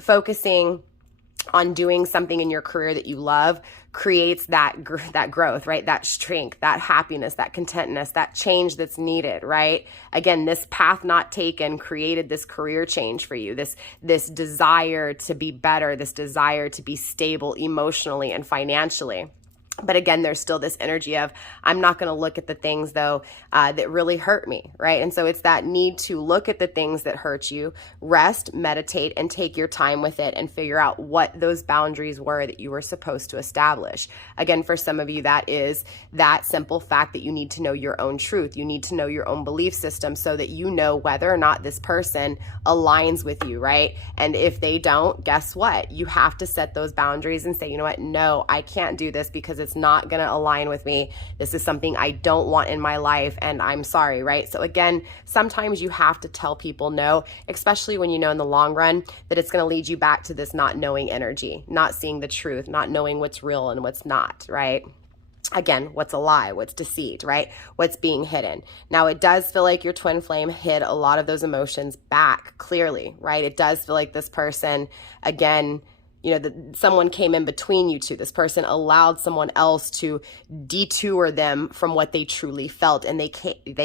focusing on doing something in your career that you love creates that growth, right? That strength, that happiness, that contentness, that change that's needed, right? Again, this path not taken created this career change for you, this desire to be better, this desire to be stable emotionally and financially. But again, there's still this energy of, I'm not going to look at the things, though, that really hurt me, right? And so it's that need to look at the things that hurt you, rest, meditate, and take your time with it and figure out what those boundaries were that you were supposed to establish. Again, for some of you, that is that simple fact that you need to know your own truth. You need to know your own belief system so that you know whether or not this person aligns with you, right? And if they don't, guess what? You have to set those boundaries and say, you know what? No, I can't do this because it's not going to align with me. This is something I don't want in my life, and I'm sorry, right? So again, sometimes you have to tell people no, especially when you know in the long run that it's going to lead you back to this not knowing energy, not seeing the truth, not knowing what's real and what's not, right? Again, what's a lie, what's deceit, right? What's being hidden. Now, it does feel like your twin flame hid a lot of those emotions back clearly, right? It does feel like this person, again, someone came in between you two. This person allowed someone else to detour them from what they truly felt, and they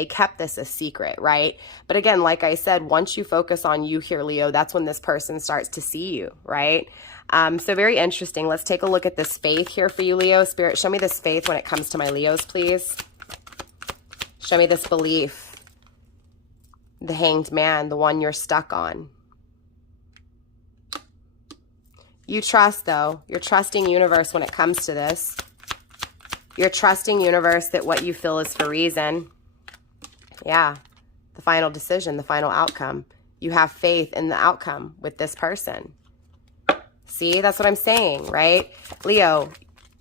kept this a secret, right? But again, like I said, once you focus on you here, Leo, that's when this person starts to see you, right? So very interesting. Let's take a look at this faith here for you, Leo. Spirit, show me this faith when it comes to my Leos, please. Show me this belief. The Hanged Man, the one you're stuck on. You trust, though. You're trusting universe when it comes to this. You're trusting universe that what you feel is for reason. Yeah. The final decision, the final outcome. You have faith in the outcome with this person. See, that's what I'm saying, right? Leo,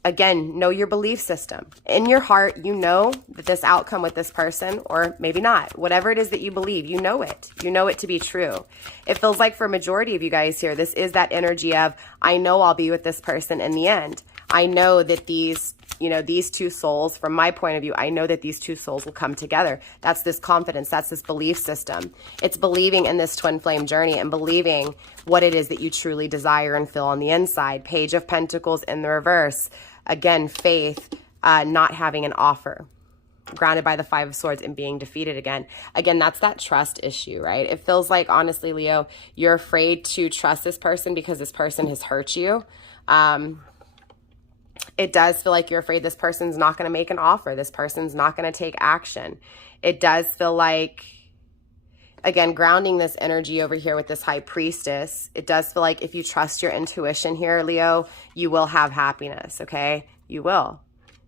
again, know your belief system. In your heart, you know that this outcome with this person, or maybe not, whatever it is that you believe, you know it. You know it to be true. It feels like for a majority of you guys here, this is that energy of, I know I'll be with this person in the end. I know that these you know, these two souls, from my point of view, I know that these two souls will come together. That's this confidence. That's this belief system. It's believing in this twin flame journey and believing what it is that you truly desire and feel on the inside. Page of Pentacles in the reverse. Again, faith, not having an offer. Grounded by the Five of Swords and being defeated again. Again, that's that trust issue, right? It feels like, honestly, Leo, you're afraid to trust this person because this person has hurt you. It does feel like you're afraid this person's not going to make an offer. This person's not going to take action. It does feel like, again, grounding this energy over here with this High Priestess, it does feel like if you trust your intuition here, Leo, you will have happiness, okay? You will.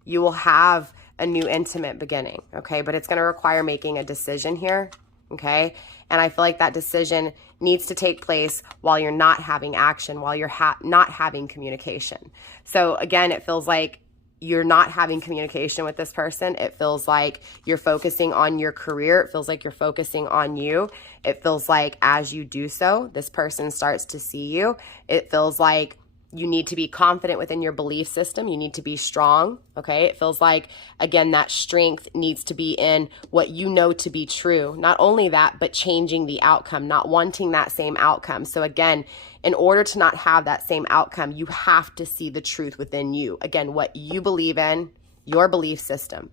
You will have a new intimate beginning, okay? But it's going to require making a decision here, okay? And I feel like that decision needs to take place while you're not having action, while you're not having communication. So again, it feels like you're not having communication with this person. It feels like you're focusing on your career. It feels like you're focusing on you. It feels like as you do so, this person starts to see you. It feels like you need to be confident within your belief system. You need to be strong, okay? It feels like, again, that strength needs to be in what you know to be true. Not only that, but changing the outcome, not wanting that same outcome. So again, in order to not have that same outcome, you have to see the truth within you. Again, what you believe in, your belief system.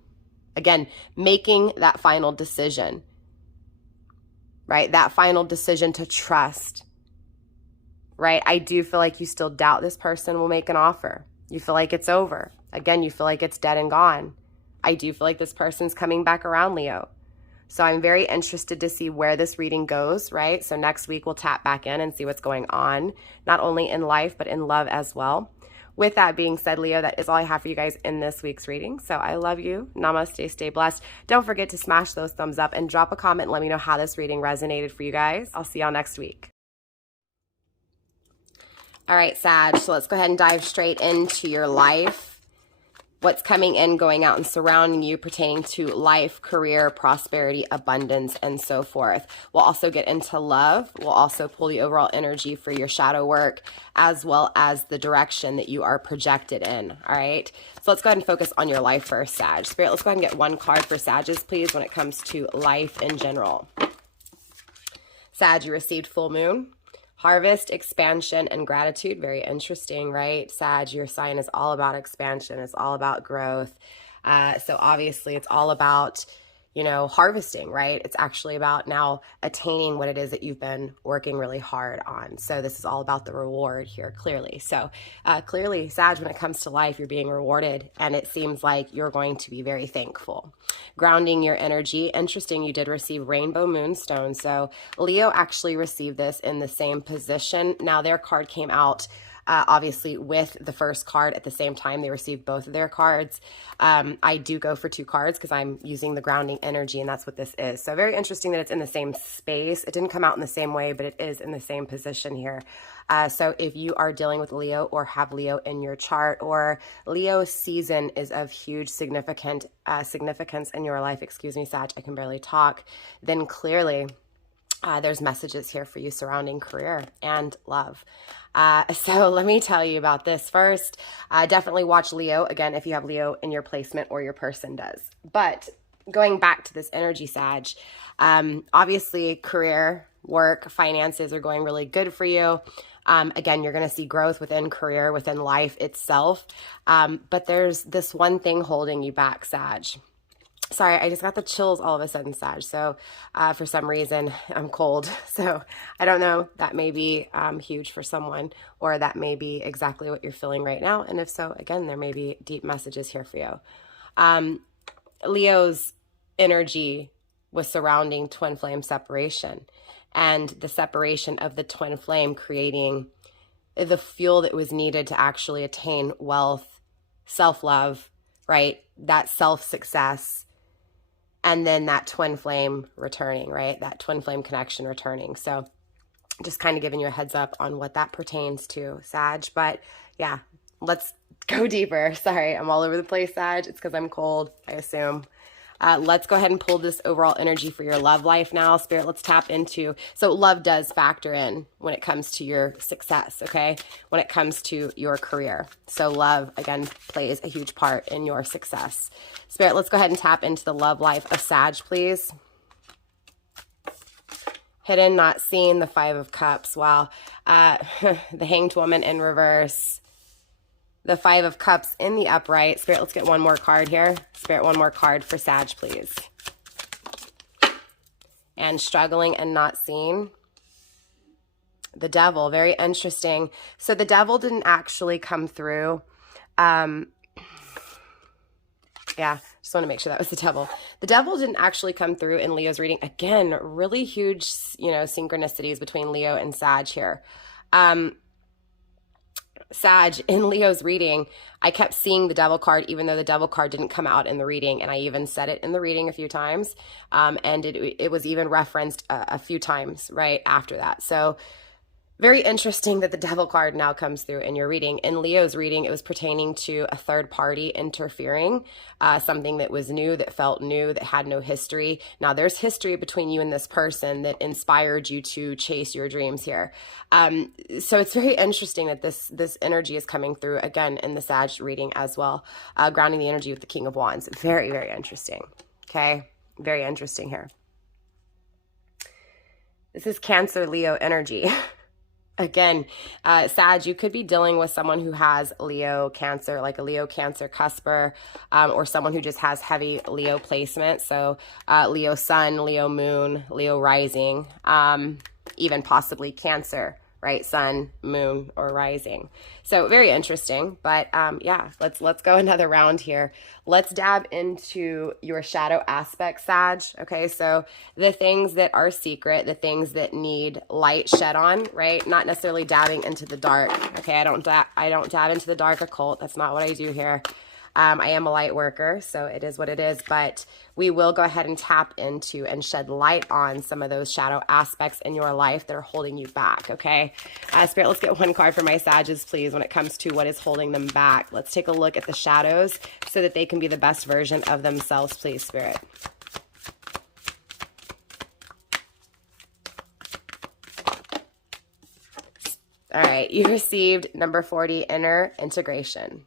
Again, making that final decision, right? That final decision to trust. Right? I do feel like you still doubt this person will make an offer. You feel like it's over. Again, you feel like it's dead and gone. I do feel like this person's coming back around, Leo. So I'm very interested to see where this reading goes, right? So next week we'll tap back in and see what's going on, not only in life, but in love as well. With that being said, Leo, that is all I have for you guys in this week's reading. So I love you. Namaste. Stay blessed. Don't forget to smash those thumbs up and drop a comment and let me know how this reading resonated for you guys. I'll see y'all next week. All right, Sag, so let's go ahead and dive straight into your life. What's coming in, going out, and surrounding you pertaining to life, career, prosperity, abundance, and so forth. We'll also get into love. We'll also pull the overall energy for your shadow work, as well as the direction that you are projected in, all right? So let's go ahead and focus on your life first, Sag. Spirit, let's go ahead and get one card for Sages, please, when it comes to life in general. Sag, you received full moon. Harvest, expansion, and gratitude. Very interesting, right? Sag, your sign is all about expansion. It's all about growth. So obviously it's all about, you know, harvesting, right? It's actually about now attaining what it is that you've been working really hard on. So this is all about the reward here, clearly. So clearly, Sag, when it comes to life, you're being rewarded, and it seems like you're going to be very thankful. Grounding your energy. Interesting, you did receive Rainbow Moonstone. So Leo actually received this in the same position. Now their card came out obviously with the first card at the same time. They received both of their cards. I do go for two cards because I'm using the grounding energy, and that's what this is. So very interesting that it's in the same space. It didn't come out in the same way, but it is in the same position here. So if you are dealing with Leo or have Leo in your chart, or Leo's season is of huge significance in your life, excuse me, Sag, I can barely talk, then clearly there's messages here for you surrounding career and love. So let me tell you about this first. Definitely watch Leo, again, if you have Leo in your placement or your person does. But going back to this energy, Sag, obviously career, work, finances are going really good for you. Again, you're going to see growth within career, within life itself. But there's this one thing holding you back, Sag. Sorry, I just got the chills all of a sudden, Sag. So for some reason, I'm cold. So I don't know, that may be huge for someone, or that may be exactly what you're feeling right now. And if so, again, there may be deep messages here for you. Leo's energy was surrounding twin flame separation, and the separation of the twin flame creating the fuel that was needed to actually attain wealth, self-love, right? That self-success. And then that twin flame returning, right? That twin flame connection returning. So just kind of giving you a heads up on what that pertains to, Sag. But yeah, let's go deeper. Sorry, I'm all over the place, Sag. It's because I'm cold, I assume. Let's go ahead and pull this overall energy for your love life now. Spirit, let's tap into, so love does factor in when it comes to your success, okay? When it comes to your career. So love, again, plays a huge part in your success. Spirit, let's go ahead and tap into the love life of Sag, please. Hidden, not seen, the Five of Cups. Wow. The Hanged Woman in reverse. The Five of Cups in the upright. Spirit, let's get one more card here. Spirit, one more card for Sag, please. And struggling and not seen. The Devil, very interesting. So the Devil didn't actually come through. Yeah, just want to make sure that was the Devil. The Devil didn't actually come through in Leo's reading. Again, really huge, you know, synchronicities between Leo and Sag here. Sag, in Leo's reading, I kept seeing the Devil card, even though the Devil card didn't come out in the reading. And I even said it in the reading a few times. And it was even referenced a few times right after that. So very interesting that the Devil card now comes through in your reading. In Leo's reading, it was pertaining to a third party interfering, something that was new, that felt new, that had no history. Now, there's history between you and this person that inspired you to chase your dreams here. So it's very interesting that this energy is coming through, again, in the Sag reading as well, grounding the energy with the King of Wands. Very, very interesting, okay? Very interesting here. This is Cancer, Leo energy. Again, Sag, you could be dealing with someone who has Leo Cancer, like a Leo Cancer cusper, or someone who just has heavy Leo placement. So Leo Sun, Leo Moon, Leo Rising, even possibly Cancer, right? Sun, Moon, or Rising. So very interesting. But yeah, let's go another round here. Let's dab into your shadow aspect, Sag. Okay, so the things that are secret, the things that need light shed on, right? Not necessarily dabbing into the dark. Okay, I don't dab into the dark occult. That's not what I do here. I am a light worker, so it is what it is, but we will go ahead and tap into and shed light on some of those shadow aspects in your life that are holding you back, okay? Spirit, let's get one card for my Sages, please, when it comes to what is holding them back. Let's take a look at the shadows so that they can be the best version of themselves, please, Spirit. All right, you received number 40, inner integration.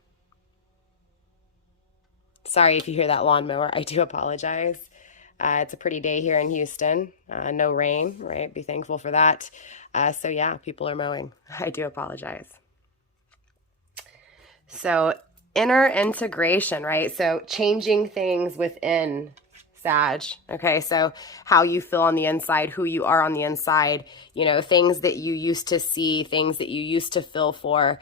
Sorry if you hear that lawnmower. I do apologize. It's a pretty day here in Houston. No rain, right? Be thankful for that. So yeah, people are mowing. I do apologize. So inner integration, right? So changing things within Sag. Okay, so how you feel on the inside, who you are on the inside, you know, things that you used to see, things that you used to feel for,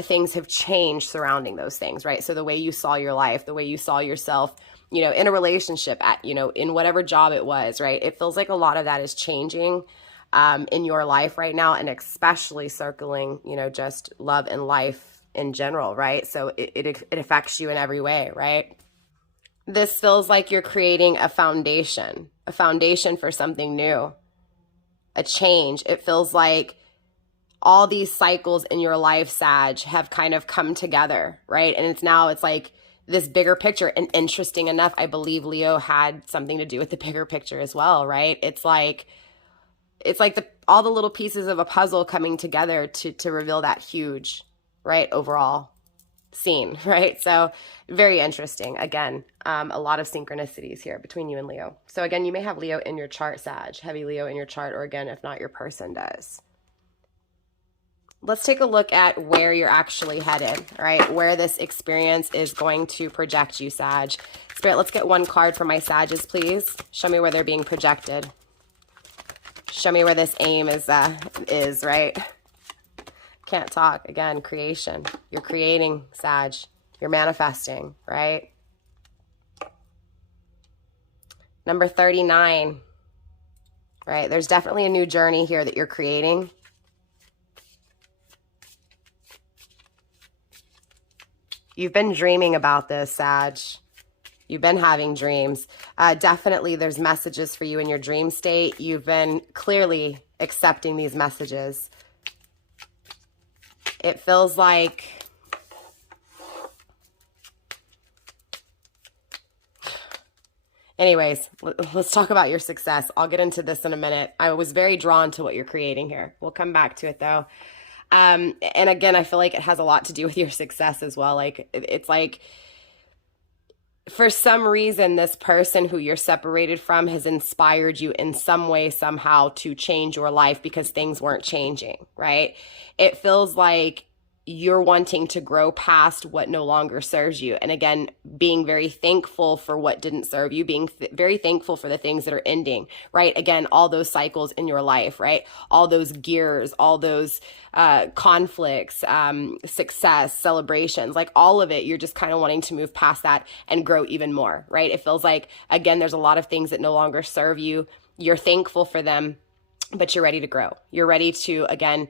things have changed surrounding those things, right? So the way you saw your life, the way you saw yourself, you know, in a relationship, at, you know, in whatever job it was, right? It feels like a lot of that is changing in your life right now, and especially circling, you know, just love and life in general, right? So it affects you in every way, right? This feels like you're creating a foundation for something new, a change. It feels like all these cycles in your life, Sag, have kind of come together, right? And it's like this bigger picture. And interesting enough, I believe Leo had something to do with the bigger picture as well, right? It's like all the little pieces of a puzzle coming together to reveal that huge, right, overall scene, right? So very interesting. Again, a lot of synchronicities here between you and Leo. So again, you may have Leo in your chart, Sag, heavy Leo in your chart, or again, if not, your person does. Let's take a look at where you're actually headed, right? Where this experience is going to project you, Sag. Spirit, let's get one card for my Sages, please. Show me where they're being projected. Show me where this aim is, right? Can't talk. Again, creation. You're creating, Sag. You're manifesting, right? Number 39, right? There's definitely a new journey here that you're creating. You've been dreaming about this, Sag. You've been having dreams. Definitely there's messages for you in your dream state. You've been clearly accepting these messages. It feels like Anyways, let's talk about your success. I'll get into this in a minute. I was very drawn to what you're creating here. We'll come back to it though. And again, I feel like it has a lot to do with your success as well. Like, it's like, for some reason, this person who you're separated from has inspired you in some way, somehow, to change your life because things weren't changing, right? It feels like you're wanting to grow past what no longer serves you. And again, being very thankful for what didn't serve you, being very thankful for the things that are ending, right? Again, all those cycles in your life, right? All those gears, all those conflicts, success, celebrations, like all of it, you're just kind of wanting to move past that and grow even more, right? It feels like, again, there's a lot of things that no longer serve you. You're thankful for them, but you're ready to grow. You're ready to, again,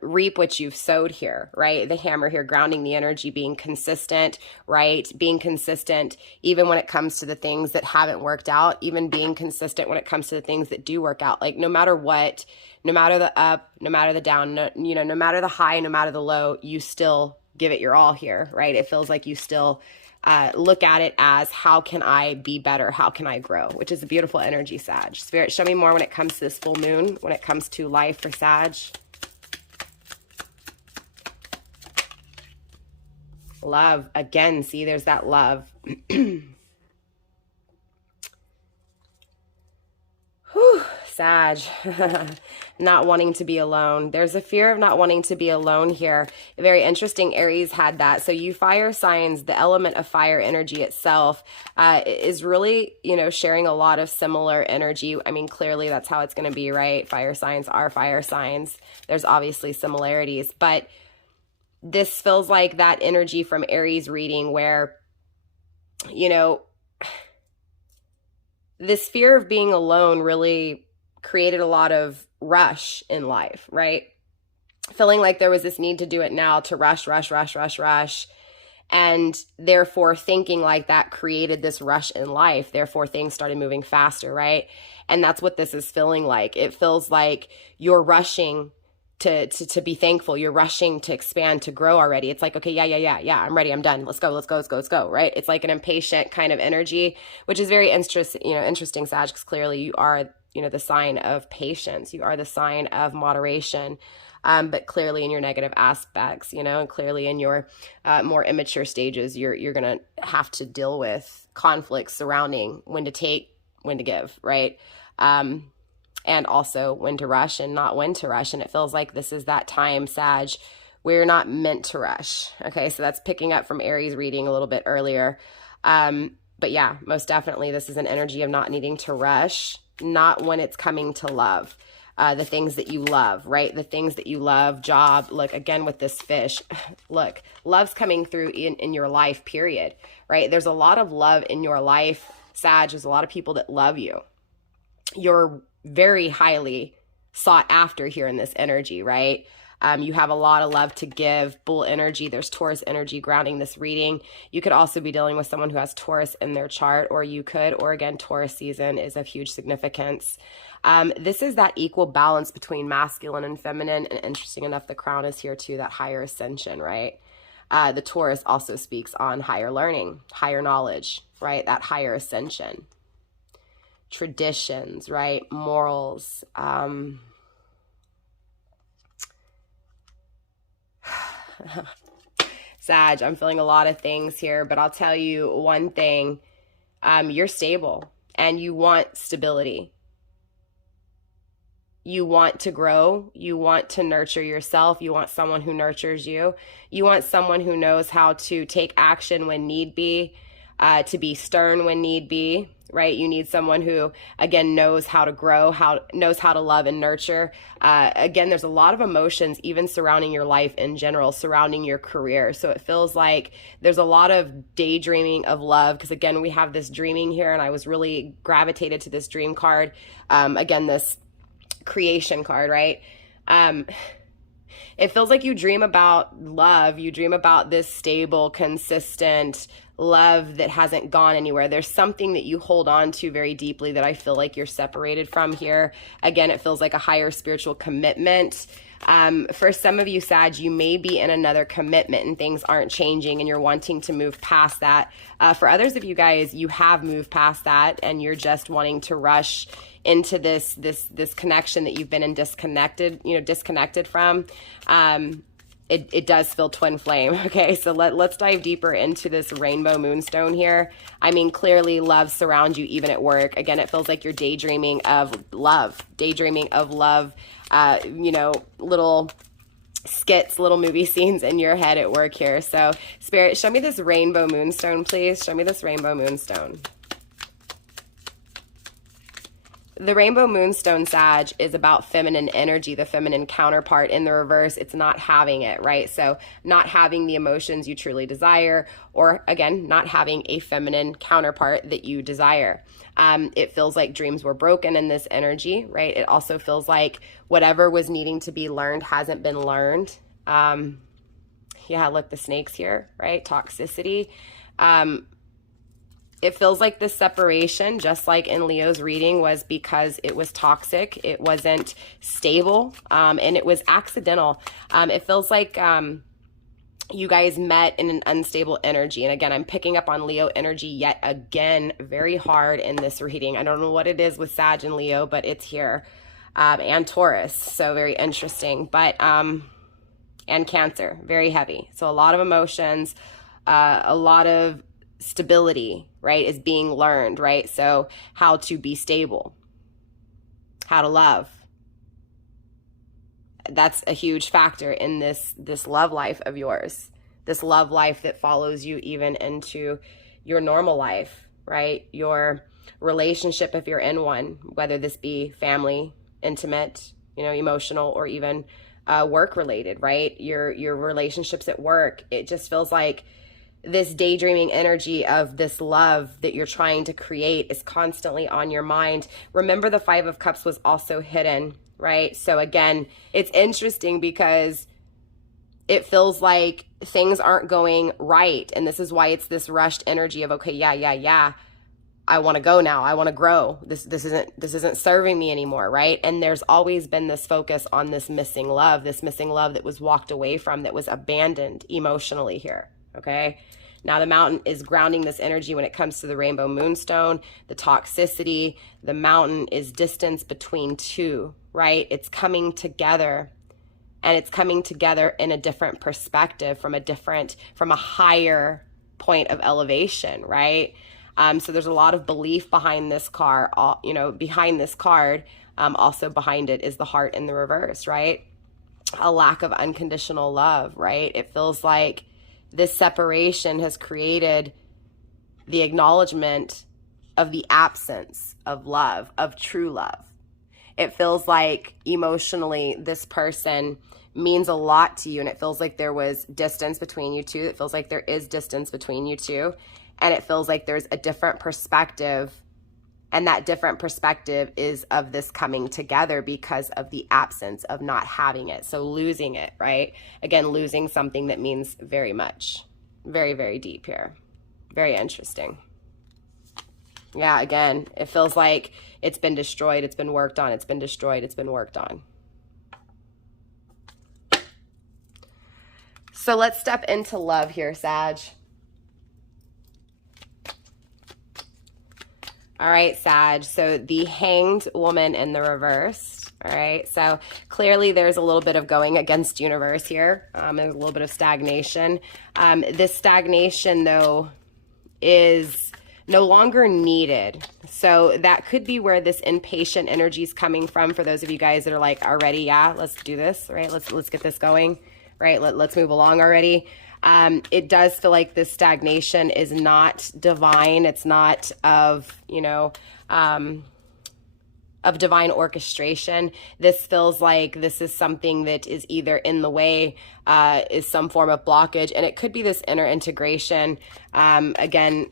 reap what you've sowed here, right? The hammer here, grounding the energy, being consistent, right? Being consistent, even when it comes to the things that haven't worked out, even being consistent when it comes to the things that do work out. Like, no matter what, no matter the up, no matter the down, no matter the high, no matter the low, you still give it your all here, right? It feels like you still look at it as, how can I be better? How can I grow? Which is a beautiful energy, Sag. Spirit, show me more when it comes to this full moon, when it comes to life for Sag. Love. Again, see, there's that love. Whew, Sag. Not wanting to be alone. There's a fear of not wanting to be alone here. Very interesting. Aries had that. So you fire signs, the element of fire energy itself is really, sharing a lot of similar energy. I mean, clearly that's how it's going to be, right? Fire signs are fire signs. There's obviously similarities, but this feels like that energy from Aries reading where, this fear of being alone really created a lot of rush in life, right? Feeling like there was this need to do it now, to rush. And therefore thinking like that created this rush in life. Therefore things started moving faster, right? And that's what this is feeling like. It feels like you're rushing to be thankful. You're rushing to expand, to grow already. It's like, okay, yeah, I'm ready. I'm done. Let's go, right? It's like an impatient kind of energy, which is very interesting, Sag, because clearly you are, the sign of patience. You are the sign of moderation. But clearly in your negative aspects, and clearly in your more immature stages, you're going to have to deal with conflicts surrounding when to take, when to give, right? And also when to rush and not when to rush. And it feels like this is that time, Sag, where you're not meant to rush. Okay, so that's picking up from Aries reading a little bit earlier. But yeah, most definitely this is an energy of not needing to rush, not when it's coming to love. The things that you love, right? The things that you love, job. Look, again, with this fish, look, love's coming through in your life, period, right? There's a lot of love in your life, Sag. There's a lot of people that love you. You're very highly sought after here in this energy, right? You have a lot of love to give, bull energy. There's Taurus energy grounding this reading. You could also be dealing with someone who has Taurus in their chart, or again, Taurus season is of huge significance. This is that equal balance between masculine and feminine. And interesting enough, the crown is here too, that higher ascension, right? The Taurus also speaks on higher learning, higher knowledge, right? That higher ascension. Traditions, right? Morals. Sag, I'm feeling a lot of things here, but I'll tell you one thing. You're stable and you want stability. You want to grow. You want to nurture yourself. You want someone who nurtures you. You want someone who knows how to take action when need be, to be stern when need be, right? You need someone who, again, knows how to grow, knows how to love and nurture. Again, there's a lot of emotions even surrounding your life in general, surrounding your career. So it feels like there's a lot of daydreaming of love, because again, we have this dreaming here, and I was really gravitated to this dream card. Again, this creation card, right? It feels like you dream about love. You dream about this stable, consistent, love that hasn't gone anywhere. There's something that you hold on to very deeply that I feel like you're separated from here. Again, it feels like a higher spiritual commitment. For some of you, Sag, you may be in another commitment and things aren't changing and you're wanting to move past that. For others of you guys, you have moved past that and you're just wanting to rush into this connection that you've been disconnected from. It does feel twin flame. Okay, so let's dive deeper into this rainbow moonstone here. I mean, clearly love surrounds you even at work. Again, it feels like you're daydreaming of love, little skits, little movie scenes in your head at work here. So Spirit, show me this rainbow moonstone, please. Show me this rainbow moonstone. The rainbow moonstone, Sag, is about feminine energy, the feminine counterpart. In the reverse, it's not having it, right? So not having the emotions you truly desire, or again, not having a feminine counterpart that you desire. It feels like dreams were broken in this energy, right? It also feels like whatever was needing to be learned hasn't been learned. Yeah, look, the snakes here, right? Toxicity. It feels like this separation, just like in Leo's reading, was because it was toxic, it wasn't stable, and it was accidental. It feels like you guys met in an unstable energy. And again, I'm picking up on Leo energy yet again very hard in this reading. I don't know what it is with Sag and Leo, but it's here. And Taurus, so very interesting. But and Cancer, very heavy. So a lot of emotions, a lot of stability, right, is being learned, right? So how to be stable, how to love. That's a huge factor in this love life of yours, this love life that follows you even into your normal life, right? Your relationship, if you're in one, whether this be family, intimate, emotional, or even work related, right? Your relationships at work. It just feels like this daydreaming energy of this love that you're trying to create is constantly on your mind. Remember, the Five of Cups was also hidden, right? So again, it's interesting because it feels like things aren't going right. And this is why it's this rushed energy of, okay, yeah. I want to go now. I want to grow. This isn't serving me anymore, right? And there's always been this focus on this missing love that was walked away from, that was abandoned emotionally here. Okay. Now the mountain is grounding this energy when it comes to the rainbow moonstone, the toxicity. The mountain is distance between two, right? It's coming together, and it's coming together in a different perspective, from a higher point of elevation, right? So there's a lot of belief behind this card, behind this card. Also behind it is the heart in the reverse, right? A lack of unconditional love, right? It feels like this separation has created the acknowledgement of the absence of love, of true love. It feels like emotionally this person means a lot to you, and it feels like there was distance between you two. It feels like there is distance between you two, and it feels like there's a different perspective, and that different perspective is of this coming together because of the absence of not having it. So losing it, right? Again, losing something that means very much. Very, very deep here. Very interesting. Yeah, again, it feels like it's been destroyed, it's been worked on, it's been destroyed, it's been worked on. So let's step into love here, Sag. All right, Sag, so the Hanged Woman in the reverse. All right, so clearly there's a little bit of going against universe here. There's a little bit of stagnation. This stagnation, though, is no longer needed. So that could be where this impatient energy is coming from for those of you guys that are like, already, yeah, let's do this, right? Let's get this going, right? Let's move along already. It does feel like this stagnation is not divine. It's not of, of divine orchestration. This feels like this is something that is either in the way, is some form of blockage, and it could be this inner integration. Again,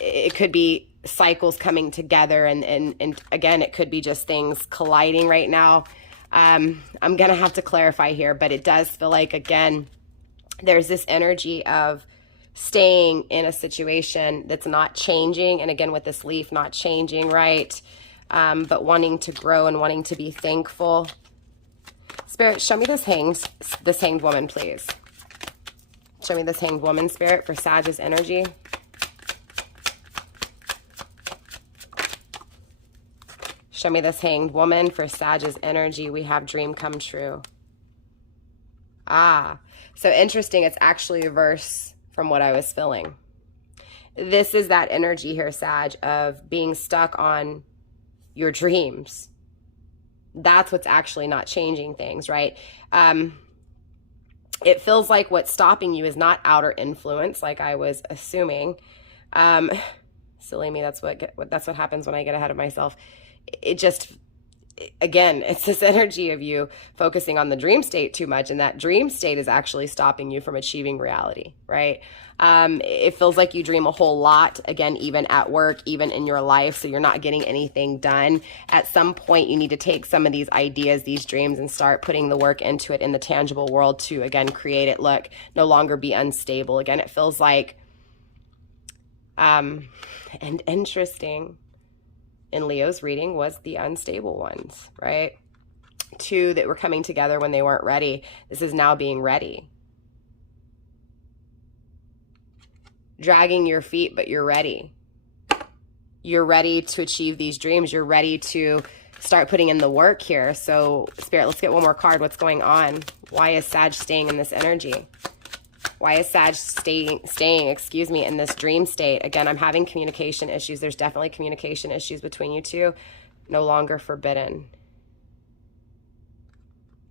it could be cycles coming together, and again, it could be just things colliding right now. I'm going to have to clarify here, but it does feel like, again, there's this energy of staying in a situation that's not changing. And again, with this leaf, not changing, right? But wanting to grow and wanting to be thankful. Spirit, show me this hanged woman, please. Show me this hanged woman, Spirit, for Sag's energy. Show me this hanged woman for Sag's energy. We have dream come true. Ah, so interesting. It's actually a verse from what I was feeling. This is that energy here, Sag, of being stuck on your dreams. That's what's actually not changing things, right? It feels like what's stopping you is not outer influence, like I was assuming. Silly me, that's what happens when I get ahead of myself. It just, again, it's this energy of you focusing on the dream state too much, and that dream state is actually stopping you from achieving reality, right? It feels like you dream a whole lot, again, even at work, even in your life, so you're not getting anything done. At some point, you need to take some of these ideas, these dreams, and start putting the work into it in the tangible world to, again, create it, look, no longer be unstable. Again, it feels like, and interesting, in Leo's reading was the unstable ones, right? Two that were coming together when they weren't ready. This is now being ready. Dragging your feet, but you're ready. You're ready to achieve these dreams. You're ready to start putting in the work here. So, Spirit, let's get one more card. What's going on? Why is Sag staying in this energy? Why is Sag staying, in this dream state? Again, I'm having communication issues. There's definitely communication issues between you two. No longer forbidden.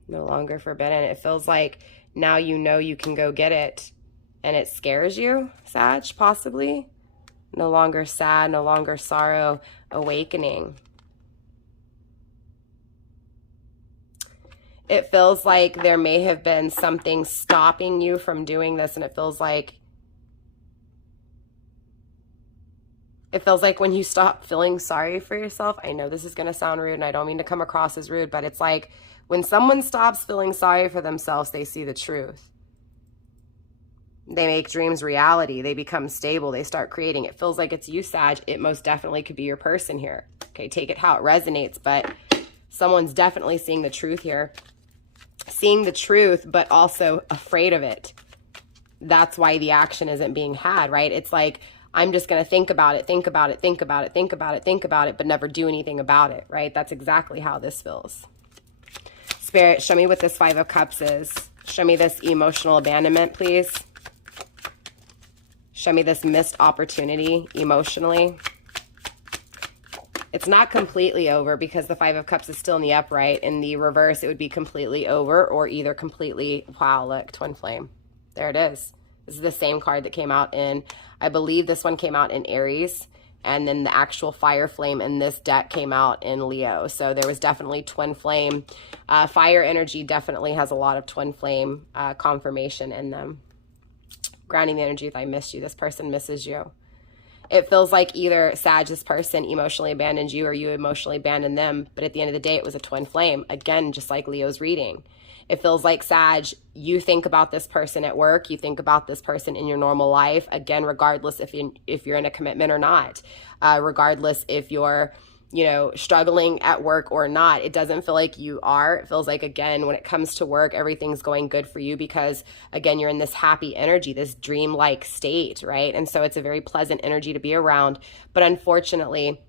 No longer forbidden. It feels like now you know you can go get it. And it scares you, Sag, possibly. No longer sad, no longer sorrow, awakening. It feels like there may have been something stopping you from doing this, and it feels like when you stop feeling sorry for yourself, I know this is going to sound rude, and I don't mean to come across as rude, but it's like when someone stops feeling sorry for themselves, they see the truth. They make dreams reality. They become stable. They start creating. It feels like it's you, Sag. It most definitely could be your person here. Okay, take it how it resonates, but someone's definitely seeing the truth here. Seeing the truth, but also afraid of it. That's why the action isn't being had, right? It's like, I'm just going to think about it, but never do anything about it, right? That's exactly how this feels. Spirit, show me what this Five of Cups is. Show me this emotional abandonment, please. Show me this missed opportunity emotionally. It's not completely over because the Five of Cups is still in the upright. In the reverse, it would be completely over or either completely, wow, look, twin flame. There it is. This is the same card that came out in, I believe this one came out in Aries, and then the actual fire flame in this deck came out in Leo. So there was definitely twin flame. Fire energy definitely has a lot of twin flame confirmation in them. Grounding the energy, if I missed you, this person misses you. It feels like either Sag, this person emotionally abandoned you, or you emotionally abandoned them. But at the end of the day, it was a twin flame. Again, just like Leo's reading. It feels like, Sag, you think about this person at work. You think about this person in your normal life. Again, regardless if you're in a commitment or not. Regardless if you're, struggling at work or not. It doesn't feel like you are. It feels like, again, when it comes to work, everything's going good for you because, again, you're in this happy energy, this dreamlike state, right? And so it's a very pleasant energy to be around. But unfortunately,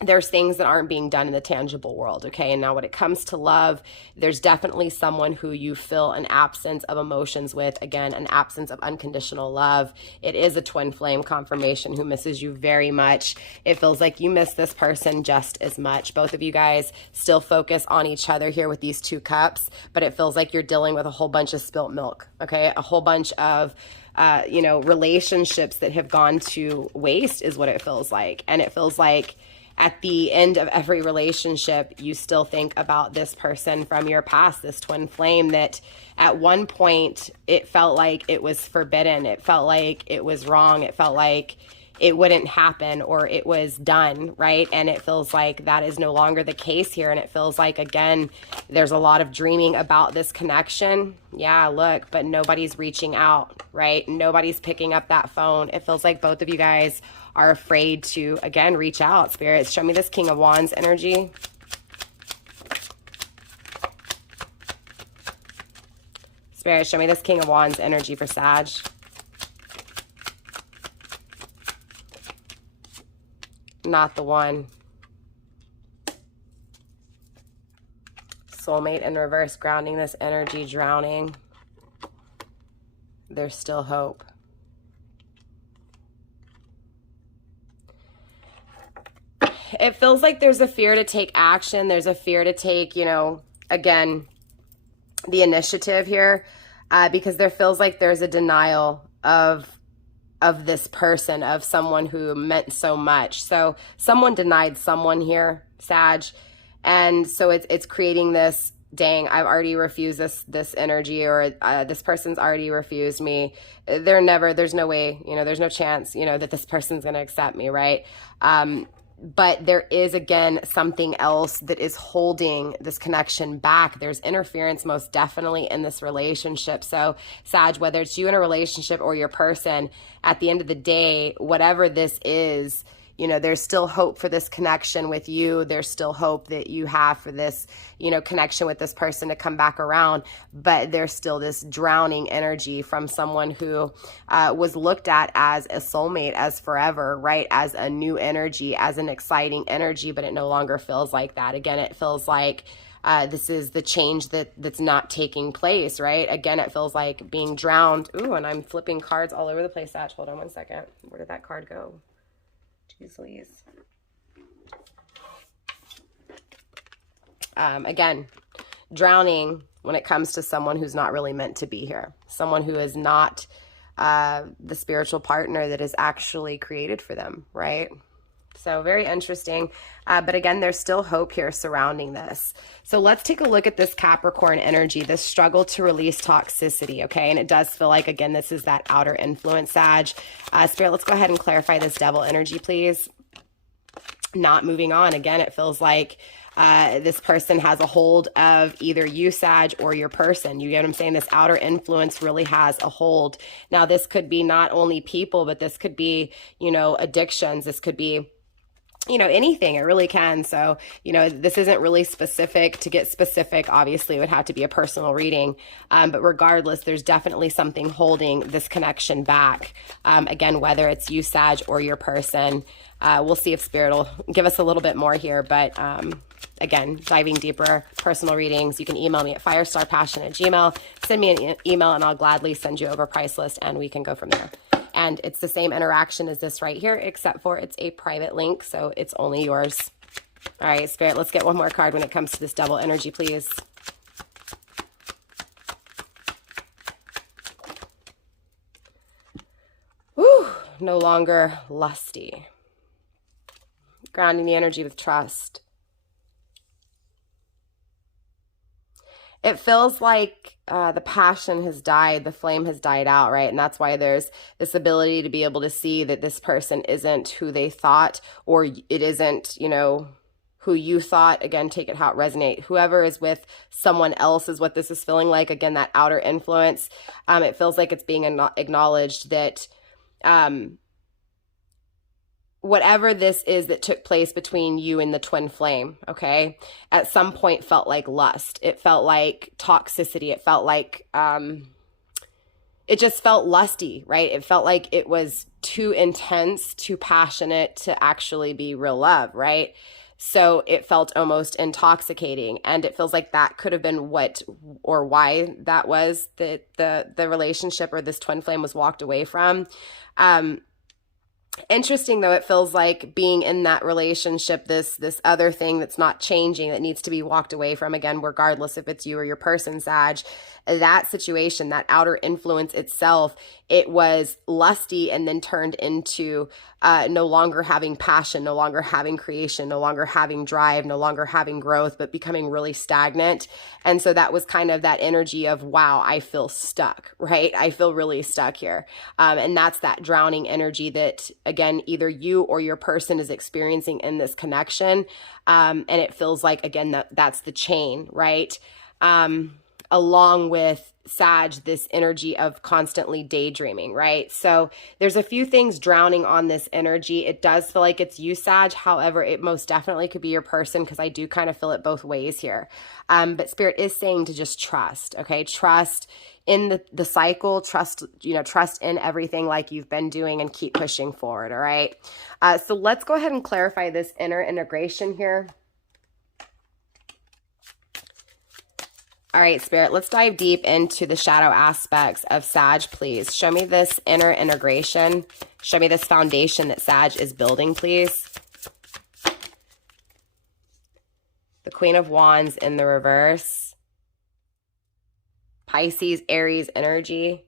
there's things that aren't being done in the tangible world, okay? And now when it comes to love, there's definitely someone who you feel an absence of emotions with, again, an absence of unconditional love. It is a twin flame confirmation who misses you very much. It feels like you miss this person just as much. Both of you guys still focus on each other here with these two cups, but it feels like you're dealing with a whole bunch of spilt milk, okay? A whole bunch of relationships that have gone to waste is what it feels like. And it feels like at the end of every relationship, you still think about this person from your past, this twin flame that at one point it felt like it was forbidden. It felt like it was wrong. It felt like it wouldn't happen or it was done, right? And it feels like that is no longer the case here. And it feels like, again, there's a lot of dreaming about this connection. Yeah, look, but nobody's reaching out, right? Nobody's picking up that phone. It feels like both of you guys are afraid to, again, reach out. Spirits, show me this King of Wands energy. Spirit, show me this King of Wands energy for Sag. Not the one. Soulmate in reverse, grounding this energy, drowning. There's still hope. It feels like there's a fear to take action. There's a fear to take, you know, again, the initiative here, because there feels like there's a denial of this person, of someone who meant so much. So someone denied someone here, Sag, and so it's creating this, dang, I've already refused this energy, or this person's already refused me. There's no way, you know, there's no chance, you know, that this person's going to accept me, right? But there is, again, something else that is holding this connection back. There's interference most definitely in this relationship. So, Sag, whether it's you in a relationship or your person, at the end of the day, whatever this is, you know, there's still hope for this connection with you. There's still hope that you have for this, you know, connection with this person to come back around. But there's still this drowning energy from someone who was looked at as a soulmate, as forever, right? As a new energy, as an exciting energy, but it no longer feels like that. Again, it feels like this is the change that's not taking place, right? Again, it feels like being drowned. Ooh, and I'm flipping cards all over the place, Sag. Hold on one second. Where did that card go? Jeez. Again, drowning when it comes to someone who's not really meant to be here. Someone who is not the spiritual partner that is actually created for them, right? So very interesting. But again, there's still hope here surrounding this. So let's take a look at this Capricorn energy, this struggle to release toxicity, okay? And it does feel like, again, this is that outer influence, Sag. Spirit, let's go ahead and clarify this Devil energy, please. Not moving on. Again, it feels like this person has a hold of either you, Sag, or your person. You get what I'm saying? This outer influence really has a hold. Now, this could be not only people, but this could be, you know, addictions. This could be, you know, anything. It really can. So, you know, this isn't really specific. To get specific, obviously, it would have to be a personal reading. But regardless, there's definitely something holding this connection back. Again, whether it's you, Sag, or your person. We'll see if Spirit will give us a little bit more here. But again, diving deeper, personal readings, you can email me at FireStarPassion@gmail. Send me an email and I'll gladly send you over a price list and we can go from there. And it's the same interaction as this right here, except for it's a private link, so it's only yours. All right, Spirit, let's get one more card when it comes to this Devil energy, please. Whew, no longer lusty. Grounding the energy with trust. It feels like the passion has died, the flame has died out, right? And that's why there's this ability to be able to see that this person isn't who they thought, or it isn't, you know, who you thought. Again, take it how it resonates. Whoever is with someone else is what this is feeling like. Again, that outer influence. It feels like it's being acknowledged that whatever this is that took place between you and the twin flame, okay, at some point felt like lust. It felt like toxicity. It felt like, it just felt lusty, right? It felt like it was too intense, too passionate to actually be real love, right? So it felt almost intoxicating. And it feels like that could have been what or why that was that the relationship or this twin flame was walked away from. Interesting, though, it feels like being in that relationship, this other thing that's not changing, that needs to be walked away from, again, regardless if it's you or your person, Sag, that situation, that outer influence itself, it was lusty and then turned into no longer having passion, no longer having creation, no longer having drive, no longer having growth, but becoming really stagnant. And so that was kind of that energy of, wow, I feel stuck, right? I feel really stuck here. And that's that drowning energy that, again, either you or your person is experiencing in this connection. And it feels like, again, that's the chain, right? Along with Sag, this energy of constantly daydreaming, right? So there's a few things drowning on this energy. It does feel like it's you, Sag. However, it most definitely could be your person, because I do kind of feel it both ways here. But Spirit is saying to just trust, okay? Trust in the cycle, trust in everything like you've been doing, and keep pushing forward, all right? So let's go ahead and clarify this inner integration here. All right, Spirit, let's dive deep into the shadow aspects of Sag, please. Show me this inner integration. Show me this foundation that Sag is building, please. The Queen of Wands in the reverse. Pisces, Aries energy.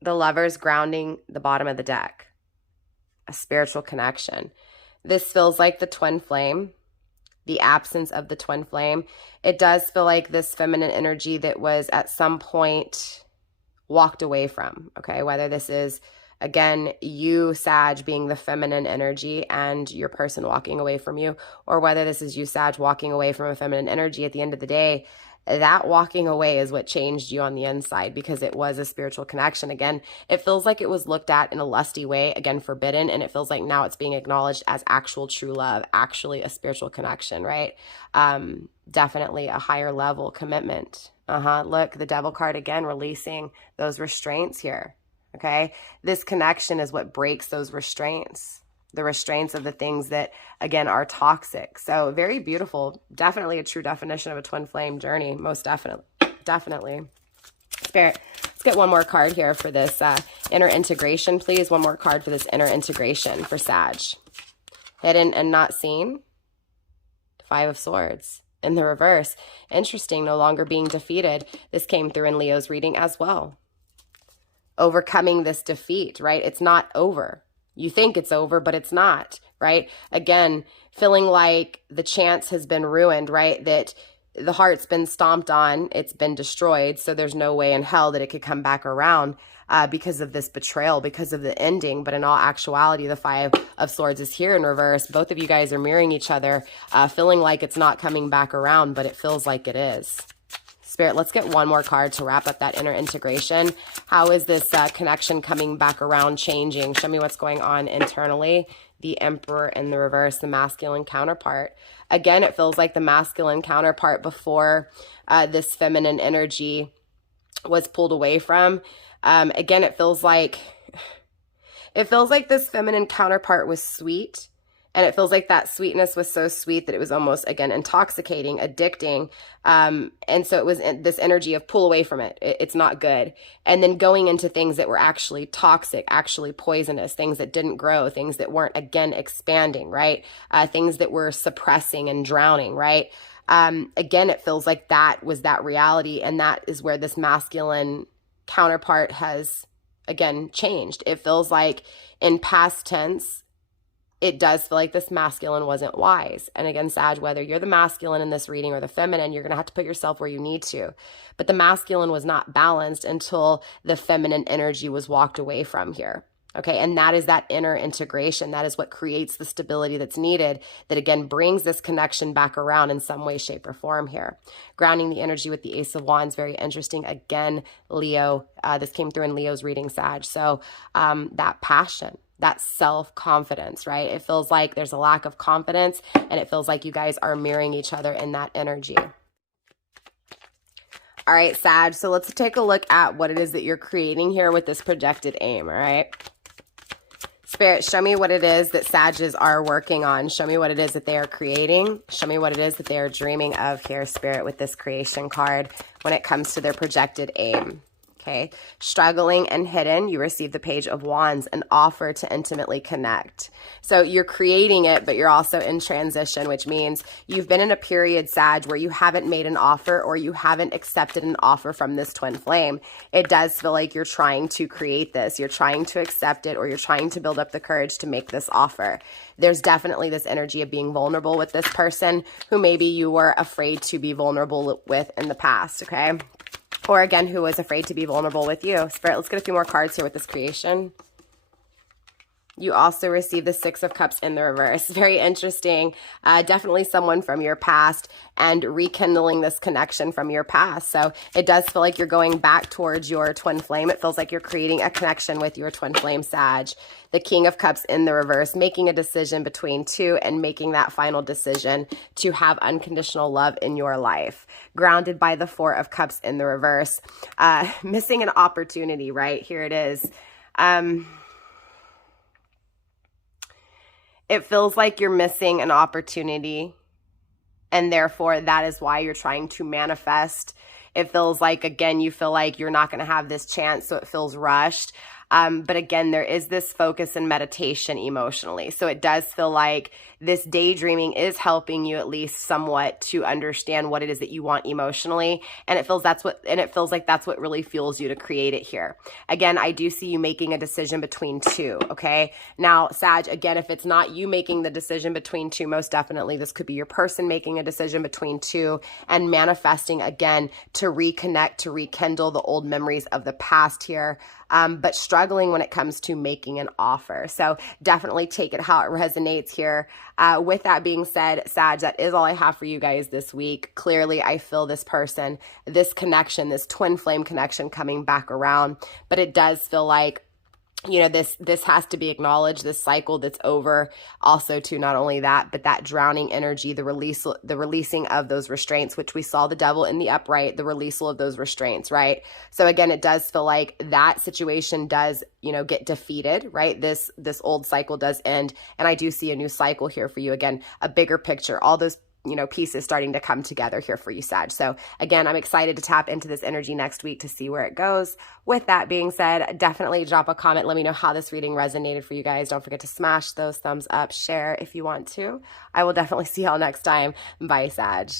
The Lovers grounding the bottom of the deck. A spiritual connection. This feels like the twin flame, the absence of the twin flame. It does feel like this feminine energy that was at some point walked away from, okay? Whether this is, again, you, Sag, being the feminine energy and your person walking away from you, or whether this is you, Sag, walking away from a feminine energy. At the end of the day, that walking away is what changed you on the inside, because it was a spiritual connection. Again, it feels like it was looked at in a lusty way, again, forbidden, and it feels like now it's being acknowledged as actual true love, actually a spiritual connection, right? Definitely a higher level commitment. Look, the Devil card again, releasing those restraints here, okay? This connection is what breaks those restraints. The restraints of the things that, again, are toxic. So very beautiful. Definitely a true definition of a twin flame journey. Most definitely. Definitely. Spirit, let's get one more card here for this inner integration, please. One more card for this inner integration for Sag. Hidden and not seen. Five of Swords in the reverse. Interesting. No longer being defeated. This came through in Leo's reading as well. Overcoming this defeat, right? It's not over. You think it's over, but it's not, right? Again, feeling like the chance has been ruined, right? That the heart's been stomped on, it's been destroyed, so there's no way in hell that it could come back around because of this betrayal, because of the ending. But in all actuality, the Five of Swords is here in reverse. Both of you guys are mirroring each other, feeling like it's not coming back around, but it feels like it is. Spirit, let's get one more card to wrap up that inner integration. How is this connection coming back around, changing? Show me what's going on internally. The Emperor in the reverse, the masculine counterpart. Again, it feels like the masculine counterpart before this feminine energy was pulled away from. Again, it feels like this feminine counterpart was sweet. And it feels like that sweetness was so sweet that it was almost, again, intoxicating, addicting. And so it was this energy of pull away from it. It's not good. And then going into things that were actually toxic, actually poisonous, things that didn't grow, things that weren't, again, expanding, right? Things that were suppressing and drowning, right? Again, it feels like that was that reality. And that is where this masculine counterpart has, again, changed. It feels like in past tense, it does feel like this masculine wasn't wise. And again, Sag, whether you're the masculine in this reading or the feminine, you're going to have to put yourself where you need to. But the masculine was not balanced until the feminine energy was walked away from here. Okay, and that is that inner integration. That is what creates the stability that's needed, that again brings this connection back around in some way, shape, or form here. Grounding the energy with the Ace of Wands, very interesting. Again, Leo, this came through in Leo's reading, Sag. So that passion, that self-confidence, right? It feels like there's a lack of confidence, and it feels like you guys are mirroring each other in that energy. All right, Sag, so let's take a look at what it is that you're creating here with this projected aim, all right? Spirit, show me what it is that Sages are working on. Show me what it is that they are creating. Show me what it is that they are dreaming of here, Spirit, with this creation card when it comes to their projected aim. Okay, struggling and hidden, you receive the Page of Wands, an offer to intimately connect. So you're creating it, but you're also in transition, which means you've been in a period, Sag, where you haven't made an offer or you haven't accepted an offer from this twin flame. It does feel like you're trying to create this. You're trying to accept it, or you're trying to build up the courage to make this offer. There's definitely this energy of being vulnerable with this person who maybe you were afraid to be vulnerable with in the past, okay? Or again, who was afraid to be vulnerable with you. Spirit, let's get a few more cards here with this creation. You also receive the Six of Cups in the reverse. Very interesting. Definitely someone from your past and rekindling this connection from your past. So it does feel like you're going back towards your twin flame. It feels like you're creating a connection with your twin flame, Sag. The King of Cups in the reverse, making a decision between two and making that final decision to have unconditional love in your life. Grounded by the Four of Cups in the reverse. Missing an opportunity, right? Here it is. It feels like you're missing an opportunity, and therefore that is why you're trying to manifest. It feels like, again, you feel like you're not going to have this chance, so it feels rushed. But again, there is this focus and meditation emotionally. So it does feel like this daydreaming is helping you at least somewhat to understand what it is that you want emotionally. And it feels like that's what really fuels you to create it here. Again, I do see you making a decision between two, okay? Now, Sag, again, if it's not you making the decision between two, most definitely this could be your person making a decision between two and manifesting again to reconnect, to rekindle the old memories of the past here. But struggling when it comes to making an offer. So definitely take it how it resonates here. With that being said, Sag, that is all I have for you guys this week. Clearly, I feel this person, this connection, this twin flame connection coming back around. But it does feel like, you know, this has to be acknowledged, this cycle that's over. Also, to not only that, but that drowning energy, the releasing of those restraints, which we saw the Devil in the upright, the releasal of those restraints, right? So again, it does feel like that situation does, you know, get defeated, right? This old cycle does end, and I do see a new cycle here for you. Again, a bigger picture, all those, you know, pieces starting to come together here for you, Sag. So again, I'm excited to tap into this energy next week to see where it goes. With that being said, definitely drop a comment. Let me know how this reading resonated for you guys. Don't forget to smash those thumbs up, share if you want to. I will definitely see y'all next time. Bye, Sag.